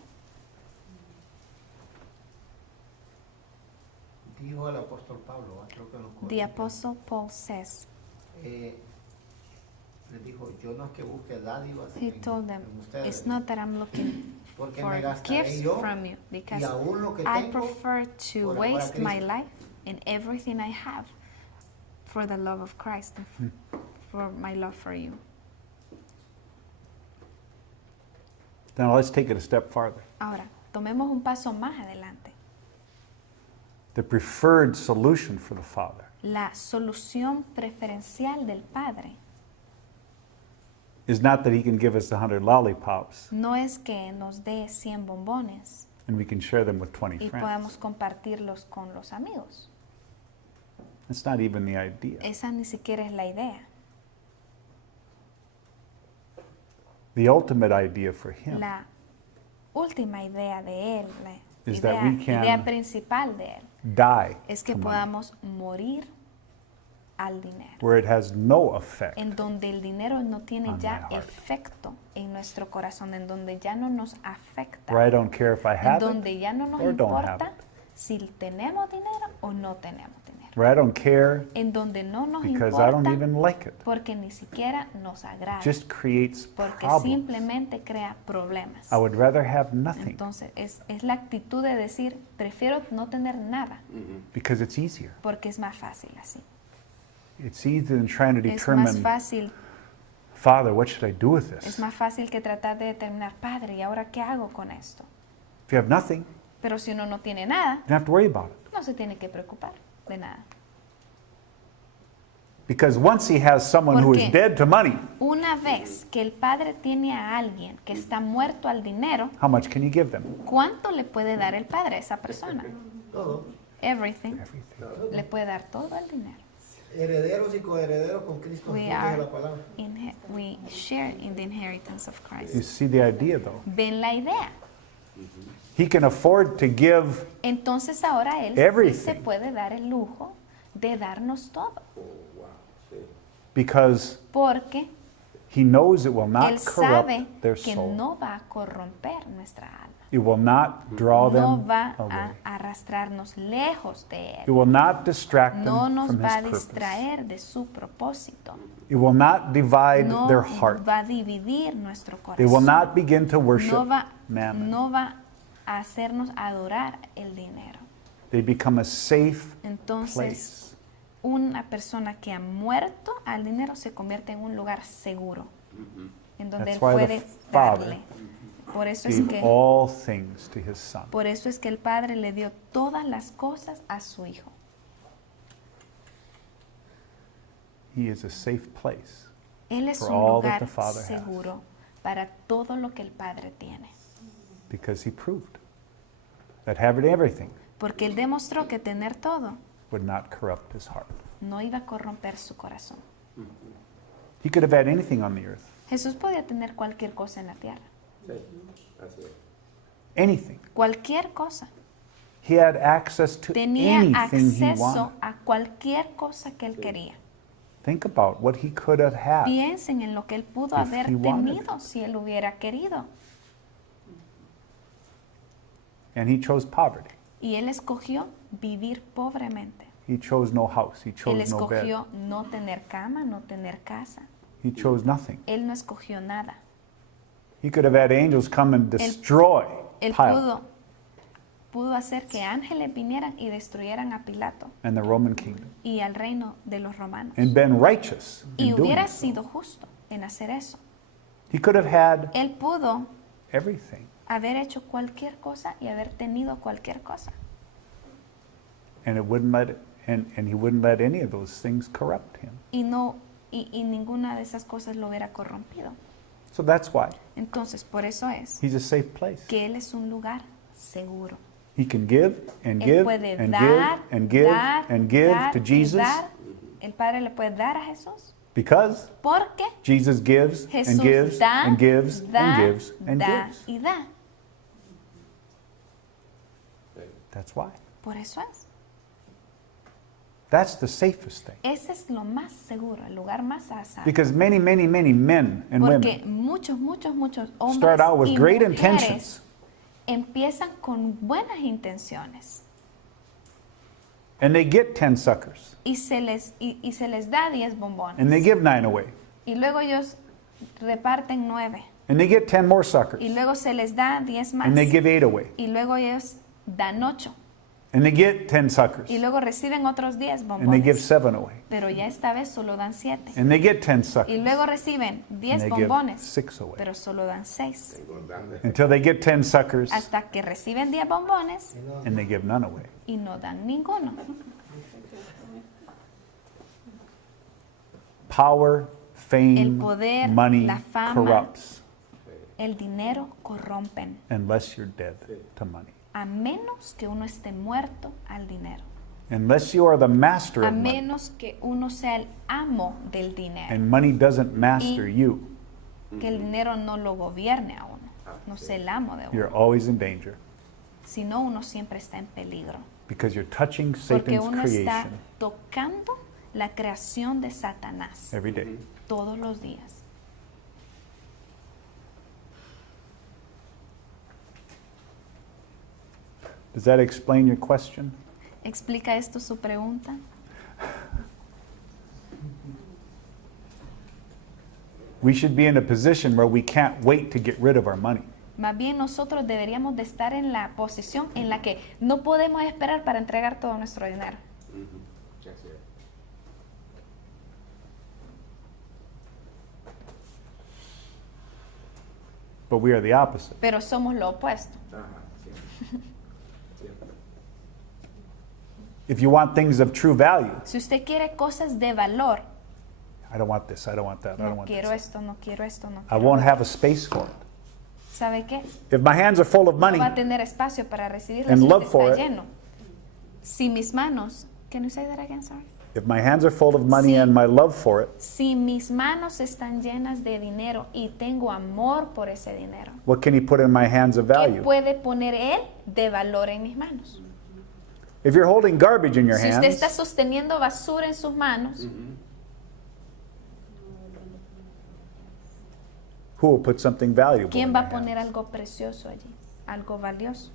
Dijo el apóstol Pablo, creo que en los The Corintios, Apostle Paul says, le dijo, yo no es que busque dádivas he told them, en ustedes, it's not that I'm looking porque for me gastaré gifts yo from you, because y aún lo que I tengo prefer to por amor a waste my Cristo. life and everything I have for the love of Christ and for my love for you. Now let's take it a step farther. Ahora, tomemos un paso más adelante. The preferred solution for the Father La solución preferencial del Padre is not that he can give us the 100 lollipops no es que nos dé 100 bombones and we can share them with 20 y friends. podamos compartirlos con los amigos. That's not even the idea. Esa ni siquiera es la idea. The ultimate idea for him La última idea de Él, la Is that we can idea principal de Él, die es que to money, podamos morir al dinero, where it has no effect en donde el dinero no tiene on ya my heart. efecto en nuestro corazón, en donde ya no nos afecta, where I don't care if I en have it, donde ya no nos or don't have importa si tenemos dinero o no tenemos dinero, where I don't care en donde no nos because I don't importa even like it. porque ni siquiera nos agrada, Just creates porque problems. simplemente crea problemas. I would rather have nothing Entonces es la actitud de decir, prefiero no tener nada, because it's easier. porque es más fácil así. It's easier than trying to Es más determine, fácil, Father, what should I do with es this? más fácil que tratar de determinar, Padre, ¿y ahora qué hago con esto? If you have nothing, Pero si uno no tiene nada, you don't have to worry about it. no se tiene que preocupar de nada. Because once he has someone who is Porque dead to money, una vez que el Padre tiene a alguien que está muerto al dinero, how much can you give them? ¿cuánto le puede dar el Padre a esa persona? Todo. Everything. Everything. Le puede dar todo el dinero. Herederos y coherederos con Cristo, We Jesús, are dice la palabra. we share in the inheritance of You Christ. see the idea, though. ¿Ven la idea? He can afford to give Entonces ahora Él sí Everything. se puede dar el lujo de darnos todo, Oh, wow. Sí. because porque he knows it will not Él sabe corrupt their que soul. no va a corromper nuestra alma, It will not draw no them va away. a arrastrarnos lejos de It Él, will not distract no them nos from va his a purpose. distraer de su propósito, It will not divide no their heart. va a dividir nuestro They will corazón, not begin to worship no va, mammon. no va a hacernos adorar el dinero. They become a safe Entonces, place. una persona que ha muerto al dinero se convierte en un lugar seguro, en donde That's él why the puede Father darle. Por eso es Gave que all things to his son. por eso es que el Padre le dio todas las cosas a su Hijo. He is a safe place Él es for un all that lugar the Father has. seguro para todo lo que el Padre tiene. Because he proved that having everything Porque Él demostró que tener todo would not corrupt his heart. no iba a corromper su corazón. He could have had anything on the earth. Jesús podía tener cualquier cosa en la tierra. Sí, así es. Anything. Cualquier cosa. He had access to Tenía anything he acceso wanted. a cualquier cosa que Él quería. Think about what he could have had. Piensen en lo que Él pudo If haber he wanted. tenido si Él hubiera querido. And he chose poverty. Y Él escogió vivir pobremente. He chose no house. He Él chose no bed. escogió no tener cama, no tener casa. He chose nothing. Él no escogió nada. He could have had angels come and destroy Él Pilate pudo hacer que ángeles vinieran y destruyeran a Pilato and the Roman kingdom y al reino de los romanos. and been righteous Y in doing hubiera so. sido justo en hacer eso. He could have had Él pudo everything. haber hecho cualquier cosa y haber tenido cualquier cosa. And he wouldn't let any of those things corrupt him. Y ninguna de esas cosas lo hubiera corrompido. So that's why Entonces, por eso es he's a safe place. que Él es un lugar seguro. He can give and Él give puede and dar, give and give dar, and give dar to y Jesus dar. El Padre le puede dar a Jesús because porque Jesus gives Jesús and gives da, and gives da, and gives and da gives. y da. That's why. Por eso es. That's the safest thing. Ese es lo más seguro, el lugar más a salvo. Because many men and Porque women muchos hombres start out with y great mujeres intentions empiezan con buenas intenciones and they get 10 suckers y se les da 10 bombones. and they give 9 away Y luego ellos reparten 9. and they get 10 more suckers Y luego se les da 10 más. and they give 8 away Y luego ellos dan 8. and they get 10 suckers Y luego reciben otros 10 and they give bombones. 7 away Pero ya esta vez solo dan 7. and they get 10 Y suckers luego reciben and 10 they give bombones. 6 away Pero solo dan 6. Engordando. until they get 10 suckers Hasta que reciben 10 bombones and they give none away. y no dan ninguno. Power, fame, El poder, money la fama, corrupts El dinero corrompen, unless you're dead to money. a menos que uno esté muerto al dinero. Unless you are the master A of money menos que uno sea el amo del dinero. and money doesn't master you, Que el dinero no lo gobierne a uno. No sea el amo de you're uno. always in danger Si no, uno siempre está en peligro. because you're touching Porque Satan's uno está creation tocando la creación de Satanás every day. todos los días. Does that explain your question? ¿Explica esto su pregunta? We should be in a position where we can't wait to get rid of our money. Más bien nosotros deberíamos de estar en la posición en la que no podemos esperar para entregar todo nuestro dinero. Ujú, así es. But we are the opposite. Pero somos lo opuesto. Ajá, cierto. Cierto. If you want things of true value, Si usted quiere cosas de valor, I don't want this, I don't want that, I don't no want quiero this. esto, no quiero esto, no I quiero won't esto. have a space for it. ¿Sabe qué? If my hands are full of No money va a tener espacio para recibirlo and si love usted for está it. lleno. Si mis manos, can you say that again, sorry? if my hands are full of money Sí. and my love for it, Si mis manos están llenas de dinero y tengo amor por ese dinero, what can he put in my hands of ¿qué value? puede poner él de valor en mis manos? If you're holding garbage in your Si usted está hands, sosteniendo basura en sus manos, who will put something valuable ¿quién in va your a poner hands? algo precioso allí? Algo valioso.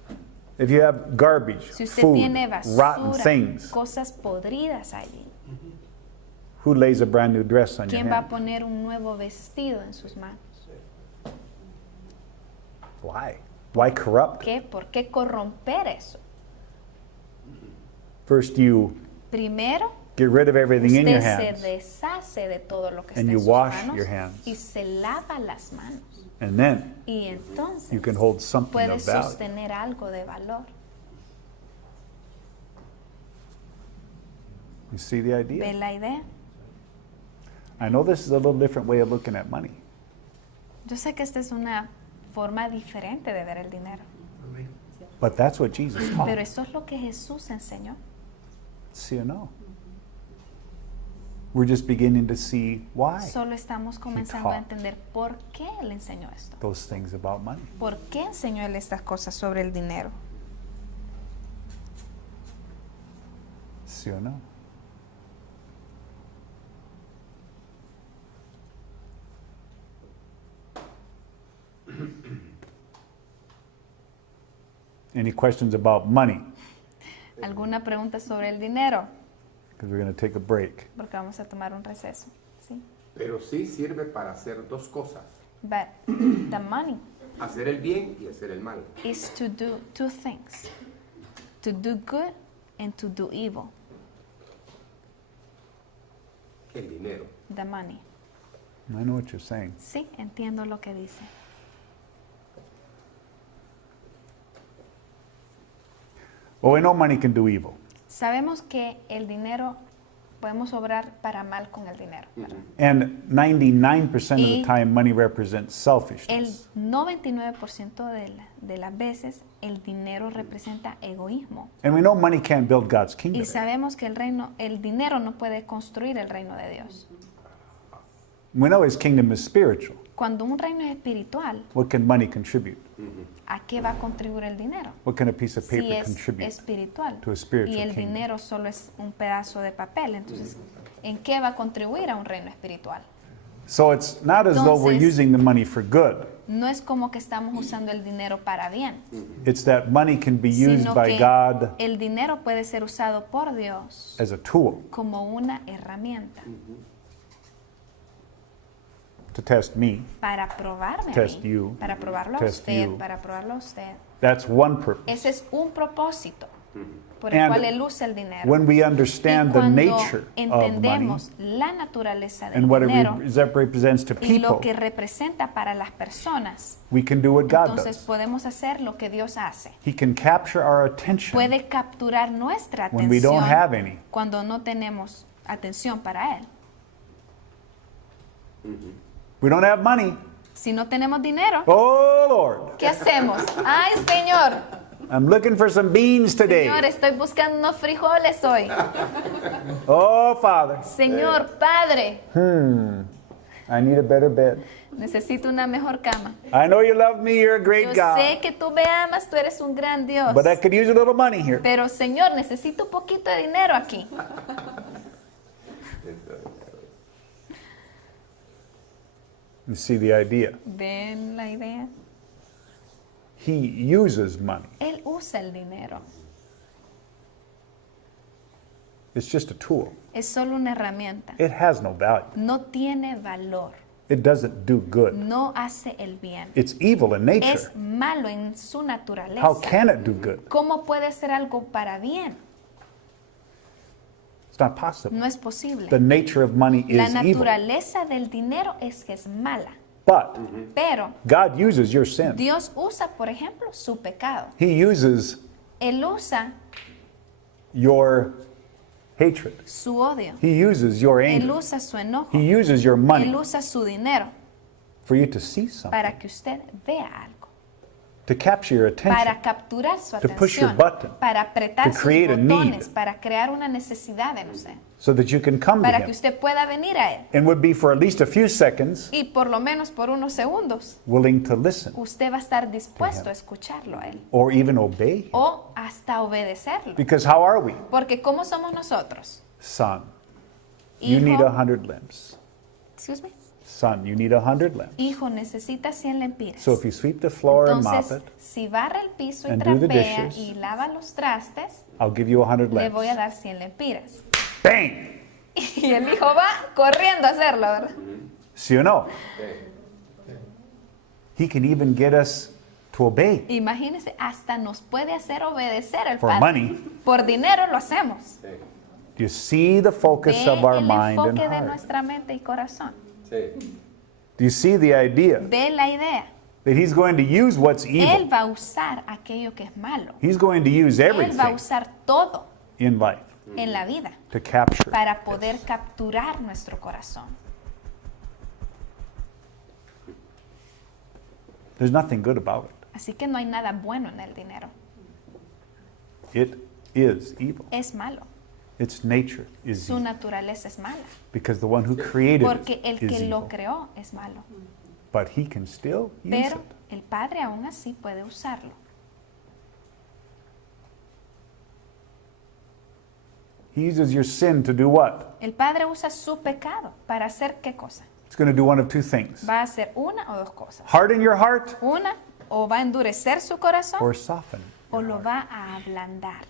If you have garbage, Si usted food, tiene rotten basura, things, cosas podridas allí, who lays a brand new dress on your ¿quién va a hand? poner un nuevo vestido en sus manos? Why? Why corrupt? ¿Qué? ¿Por qué corromper eso? First you Primero, get rid of everything in your usted se hands, deshace de todo lo que está And en you sus wash manos your hands. y se lava las manos. and then Y entonces you can hold something puede of value. sostener algo de valor. You see the ¿Ve idea? la idea? I know this is a little different way of looking at money. Yo sé que esta es una forma diferente de ver el dinero, Amén. But that's what Jesus taught. pero eso es lo que Jesús enseñó. ¿Sí o no? We're just beginning to see why Solo estamos comenzando a taught. entender por qué Él enseñó esto. those things about money. ¿Por qué enseñó Él estas cosas sobre el dinero? ¿Sí o no? Any questions about money? ¿Alguna pregunta sobre el dinero? Because we're going to take a break. Porque vamos a tomar un receso. ¿Sí? Pero sí sirve para hacer dos cosas. But the money Hacer el bien y hacer el mal. is to do two things. To do good and to do evil. El dinero. The money. I know what you're saying. Sí, entiendo lo que dice. Well, we know money can do evil. Sabemos que el dinero, podemos obrar para mal con el dinero, ¿verdad? And 99% of the Y time, money represents El selfishness. 99% de las veces el dinero representa egoísmo. And we know money can't build God's Y kingdom. sabemos que el dinero no puede construir el reino de Dios. We know His kingdom is spiritual. Cuando un reino es espiritual, What can money contribute? ¿a qué va a contribuir el dinero? What can a piece of Si paper es contribute? espiritual to a spiritual y el kingdom? dinero solo es un pedazo de papel, entonces, ¿en qué va a contribuir a un reino espiritual? So it's not as though we're Entonces- using the money for good. No es como que estamos usando el dinero para bien, It's that money can be used sino by que God el dinero puede ser usado por Dios as a tool como una herramienta to test me. para probarme a Test mí, you. para probarlo a Test usted, you. para probarlo a usted. That's one purpose. Ese es un propósito por el And cual Él usa el dinero. When we Y understand the cuando nature of money entendemos la naturaleza del and what it dinero represents to y lo people, que representa para las personas, we can do what God entonces does. podemos hacer lo que Dios hace. He can capture our attention Puede capturar nuestra when we don't atención have any. cuando no tenemos atención para Él. We don't have money. Si no tenemos dinero, Oh, Lord, ¿qué hacemos? Ay, Señor, I'm looking for some beans today. Señor, estoy buscando unos frijoles hoy. Oh, Father, Señor, Padre, I need a better bed. necesito una mejor cama. I know you love me, you're a Yo great God, sé que tú me amas, tú eres un gran Dios. but I could use a little money here. Pero, Señor, necesito un poquito de dinero aquí. You see the idea. ¿Ven la idea? He uses money. Él usa el dinero. It's just a tool. Es solo una herramienta. It has no value. No tiene valor. It doesn't do good. No hace el bien. It's evil in nature. Es malo en su naturaleza. How can it do good? ¿Cómo puede ser algo para bien? It's not possible. No es posible. The nature of money La is evil. naturaleza del dinero es que es mala. But Pero God uses your sin. Dios usa, por ejemplo, su pecado. He uses Él usa your hatred. su odio. He uses your Él anger. usa su enojo. He uses your Él money usa su dinero for you to see something, para que usted vea algo, to capture your attention, para capturar su to push your atención, button, para apretar to sus create a botones, need. para crear una necesidad en usted, so that you can come to para que Him. usted pueda venir a Él. And would be for at least a few seconds Y por lo menos por unos segundos, willing to listen usted va a estar dispuesto a escucharlo a Él or even obey Him. o hasta obedecerlo. Because how are we? Porque ¿cómo somos nosotros? Son, you need Hijo, 100 limbs. excuse me. Son, you need 100 limbs. Hijo, necesita 100 lempiras. So if you sweep the floor and mop Entonces, it, si barra el piso y and do the trapea dishes, y lava los trastes, I'll give you 100 le voy a limbs. dar 100 lempiras. Bang! Y el hijo va corriendo a hacerlo, ¿verdad? ¿Sí o no? He can even get us to obey. Imagínese, hasta nos puede hacer obedecer el For Padre. money. Por dinero lo hacemos. Do you see the focus Ve of our el mind and enfoque de heart? nuestra mente y corazón. Sí. Do you see the idea Ve la idea. that He's going to use what's Él evil? va a usar aquello que es malo. He's going to use Él va a everything usar todo in life en la vida to capture para poder capturar nuestro corazón. There's nothing good about it. Así que no hay nada bueno en el dinero. It is evil. Es malo. Its nature is Su evil. naturaleza es mala. Because the one who created Porque el it is que lo evil. creó es malo. But he can still use Pero it. el Padre aún así puede usarlo. He uses your sin to do what? El Padre usa su pecado para hacer qué cosa. It's going to do one of two things. Va a hacer una o dos cosas. Harden your heart Una, o va a endurecer su corazón or soften o your lo heart. va a ablandar.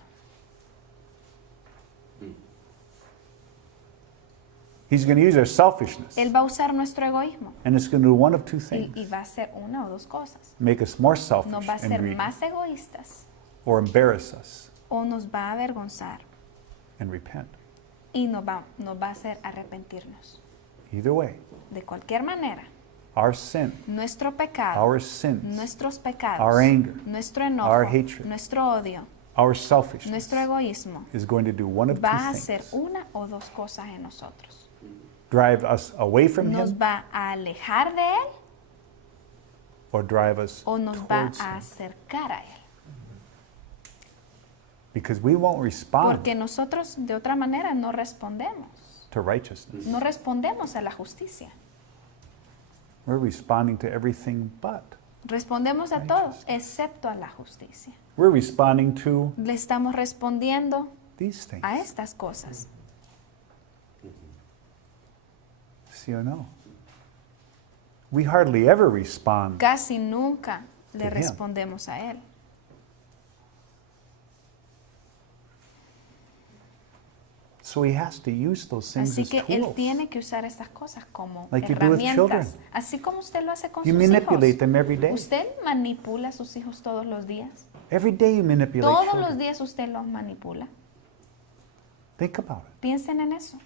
He's going to use our selfishness. Él va a usar nuestro egoísmo And it's going to do one of two y things. va a hacer una o dos cosas. Make us more selfish Nos va a and hacer greedy. más egoístas Or embarrass us o nos va a avergonzar and repent. y nos va a hacer arrepentirnos. Either way, De cualquier manera, our sin, nuestro pecado, our sins, nuestros pecados, our anger, nuestro enojo, our hatred, nuestro odio, our selfishness nuestro egoísmo, is going to do one of va a two hacer things. una o dos cosas en nosotros. Drive us away from Nos him va a alejar de Él or drive us o nos va towards a him. acercar a Él. Because we won't respond Porque nosotros de otra manera no respondemos. to righteousness. No respondemos a la justicia. We're responding to everything but. Respondemos a todo, excepto a la justicia. We're responding to Le estamos respondiendo these things. a estas cosas. ¿Sí o no? We hardly ever respond. Casi nunca le To him. respondemos a Él. So he has to use those things Así as que Él tools. tiene que usar estas cosas como Like you do with herramientas. children. Así como usted lo hace con You sus manipulate hijos. them every day. ¿Usted manipula a sus hijos todos los días? Every day you manipulate Todos children. los días usted los manipula. Think about it. Piensen en eso.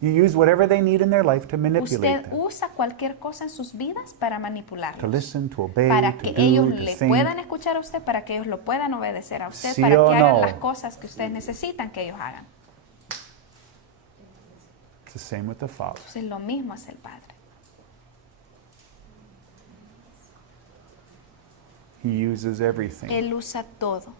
You use whatever they need in their life to manipulate Usted them. usa cualquier cosa en sus vidas para To manipularlos. listen, to obey, Para to que do, ellos to le think. puedan escuchar a usted, para que ellos lo puedan obedecer a usted, ¿Sí para o que hagan no? las cosas que ustedes necesitan que ellos hagan. It's the same with the Father. Entonces lo mismo hace el Padre. He uses everything, Él usa todo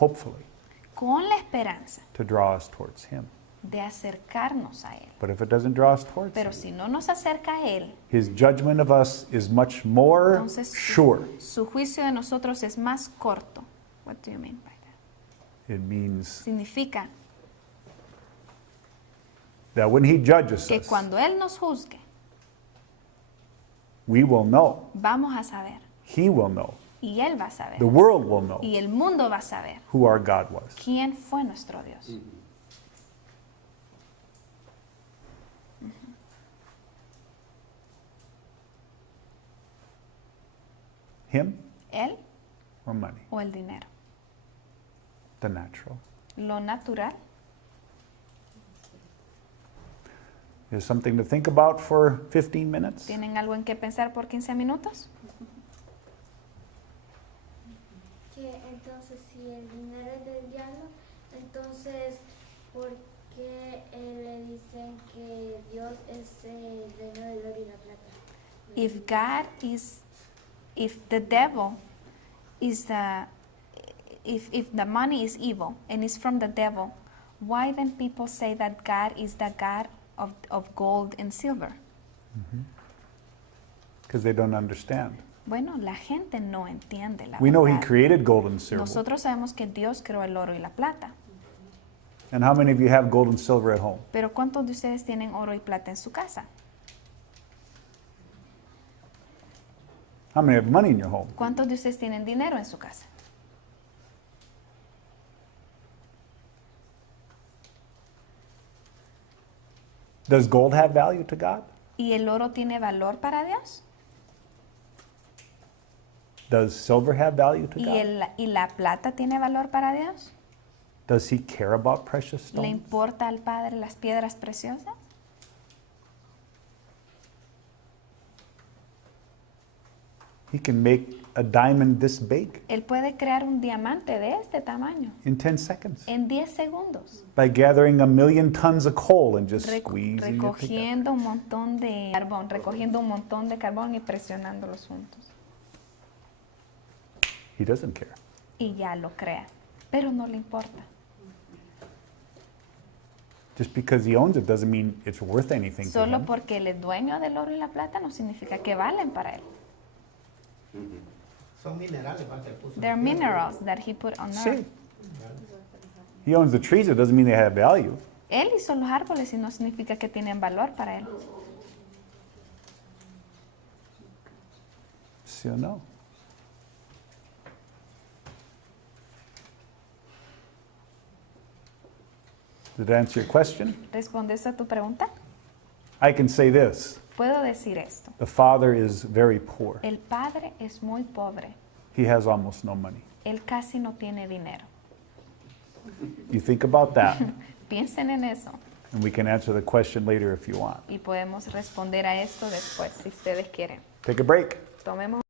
hopefully, con la esperanza to draw us towards him. de acercarnos a Él. But if it doesn't draw us towards Pero him, si no nos acerca a Él, his judgment of us is much more entonces sure. su juicio de nosotros es más corto. What do you mean by that? It means Significa that when he judges que us, cuando Él nos juzgue, we will know, vamos a saber. he will know, Y Él va a saber. the world will know Y el mundo va a saber who our God was. quién fue nuestro Dios. Him Él or money, o el dinero. the natural. Lo natural. Is something to think about for 15 minutes? ¿Tienen algo en qué pensar por 15 minutos? Que entonces si el dinero es del diablo, entonces ¿por qué le dicen que Dios es el reino del oro y la plata? If the devil is if the money is evil and is from the devil, why then people say that God is the God of gold and silver? Because they don't understand. Bueno, la gente no entiende la We know he verdad. created gold and silver. Nosotros sabemos que Dios creó el oro y la plata, And how many of you have gold and silver at home? pero ¿cuántos de ustedes tienen oro y plata en su casa? How many have money in your home? ¿Cuántos de ustedes tienen dinero en su casa? Does gold have value to God? ¿Y el oro tiene valor para Dios? Does silver have value to ¿Y, God? ¿Y la plata tiene valor para Dios? Does he care about precious ¿Le stones? importa al Padre las piedras preciosas? He can make a diamond this big Él puede crear un diamante de este tamaño in 10 seconds en 10 segundos, by gathering 1,000,000 tons of coal and just squeezing it together. recogiendo un montón de carbón y presionándolos juntos. He doesn't care. Y ya lo crea, pero no le importa. Just because he owns it doesn't mean it's worth anything to Solo him. porque él es dueño del oro y la plata no significa que valen para él. Son minerales, ¿verdad? Que puso. They're minerals that he put on Sí. earth. He owns the trees, it doesn't mean they have value. Él hizo los árboles y no significa que tienen valor para él. ¿Sí o no? Did that answer your question? ¿Respondes a tu pregunta? I can say this. Puedo decir esto. The father is very poor. El padre es muy pobre. He has almost no money. Él casi no tiene dinero. You think about that, Piensen en eso and we can answer the question later if you want. y podemos responder a esto después si ustedes quieren. Take a break. Tomemos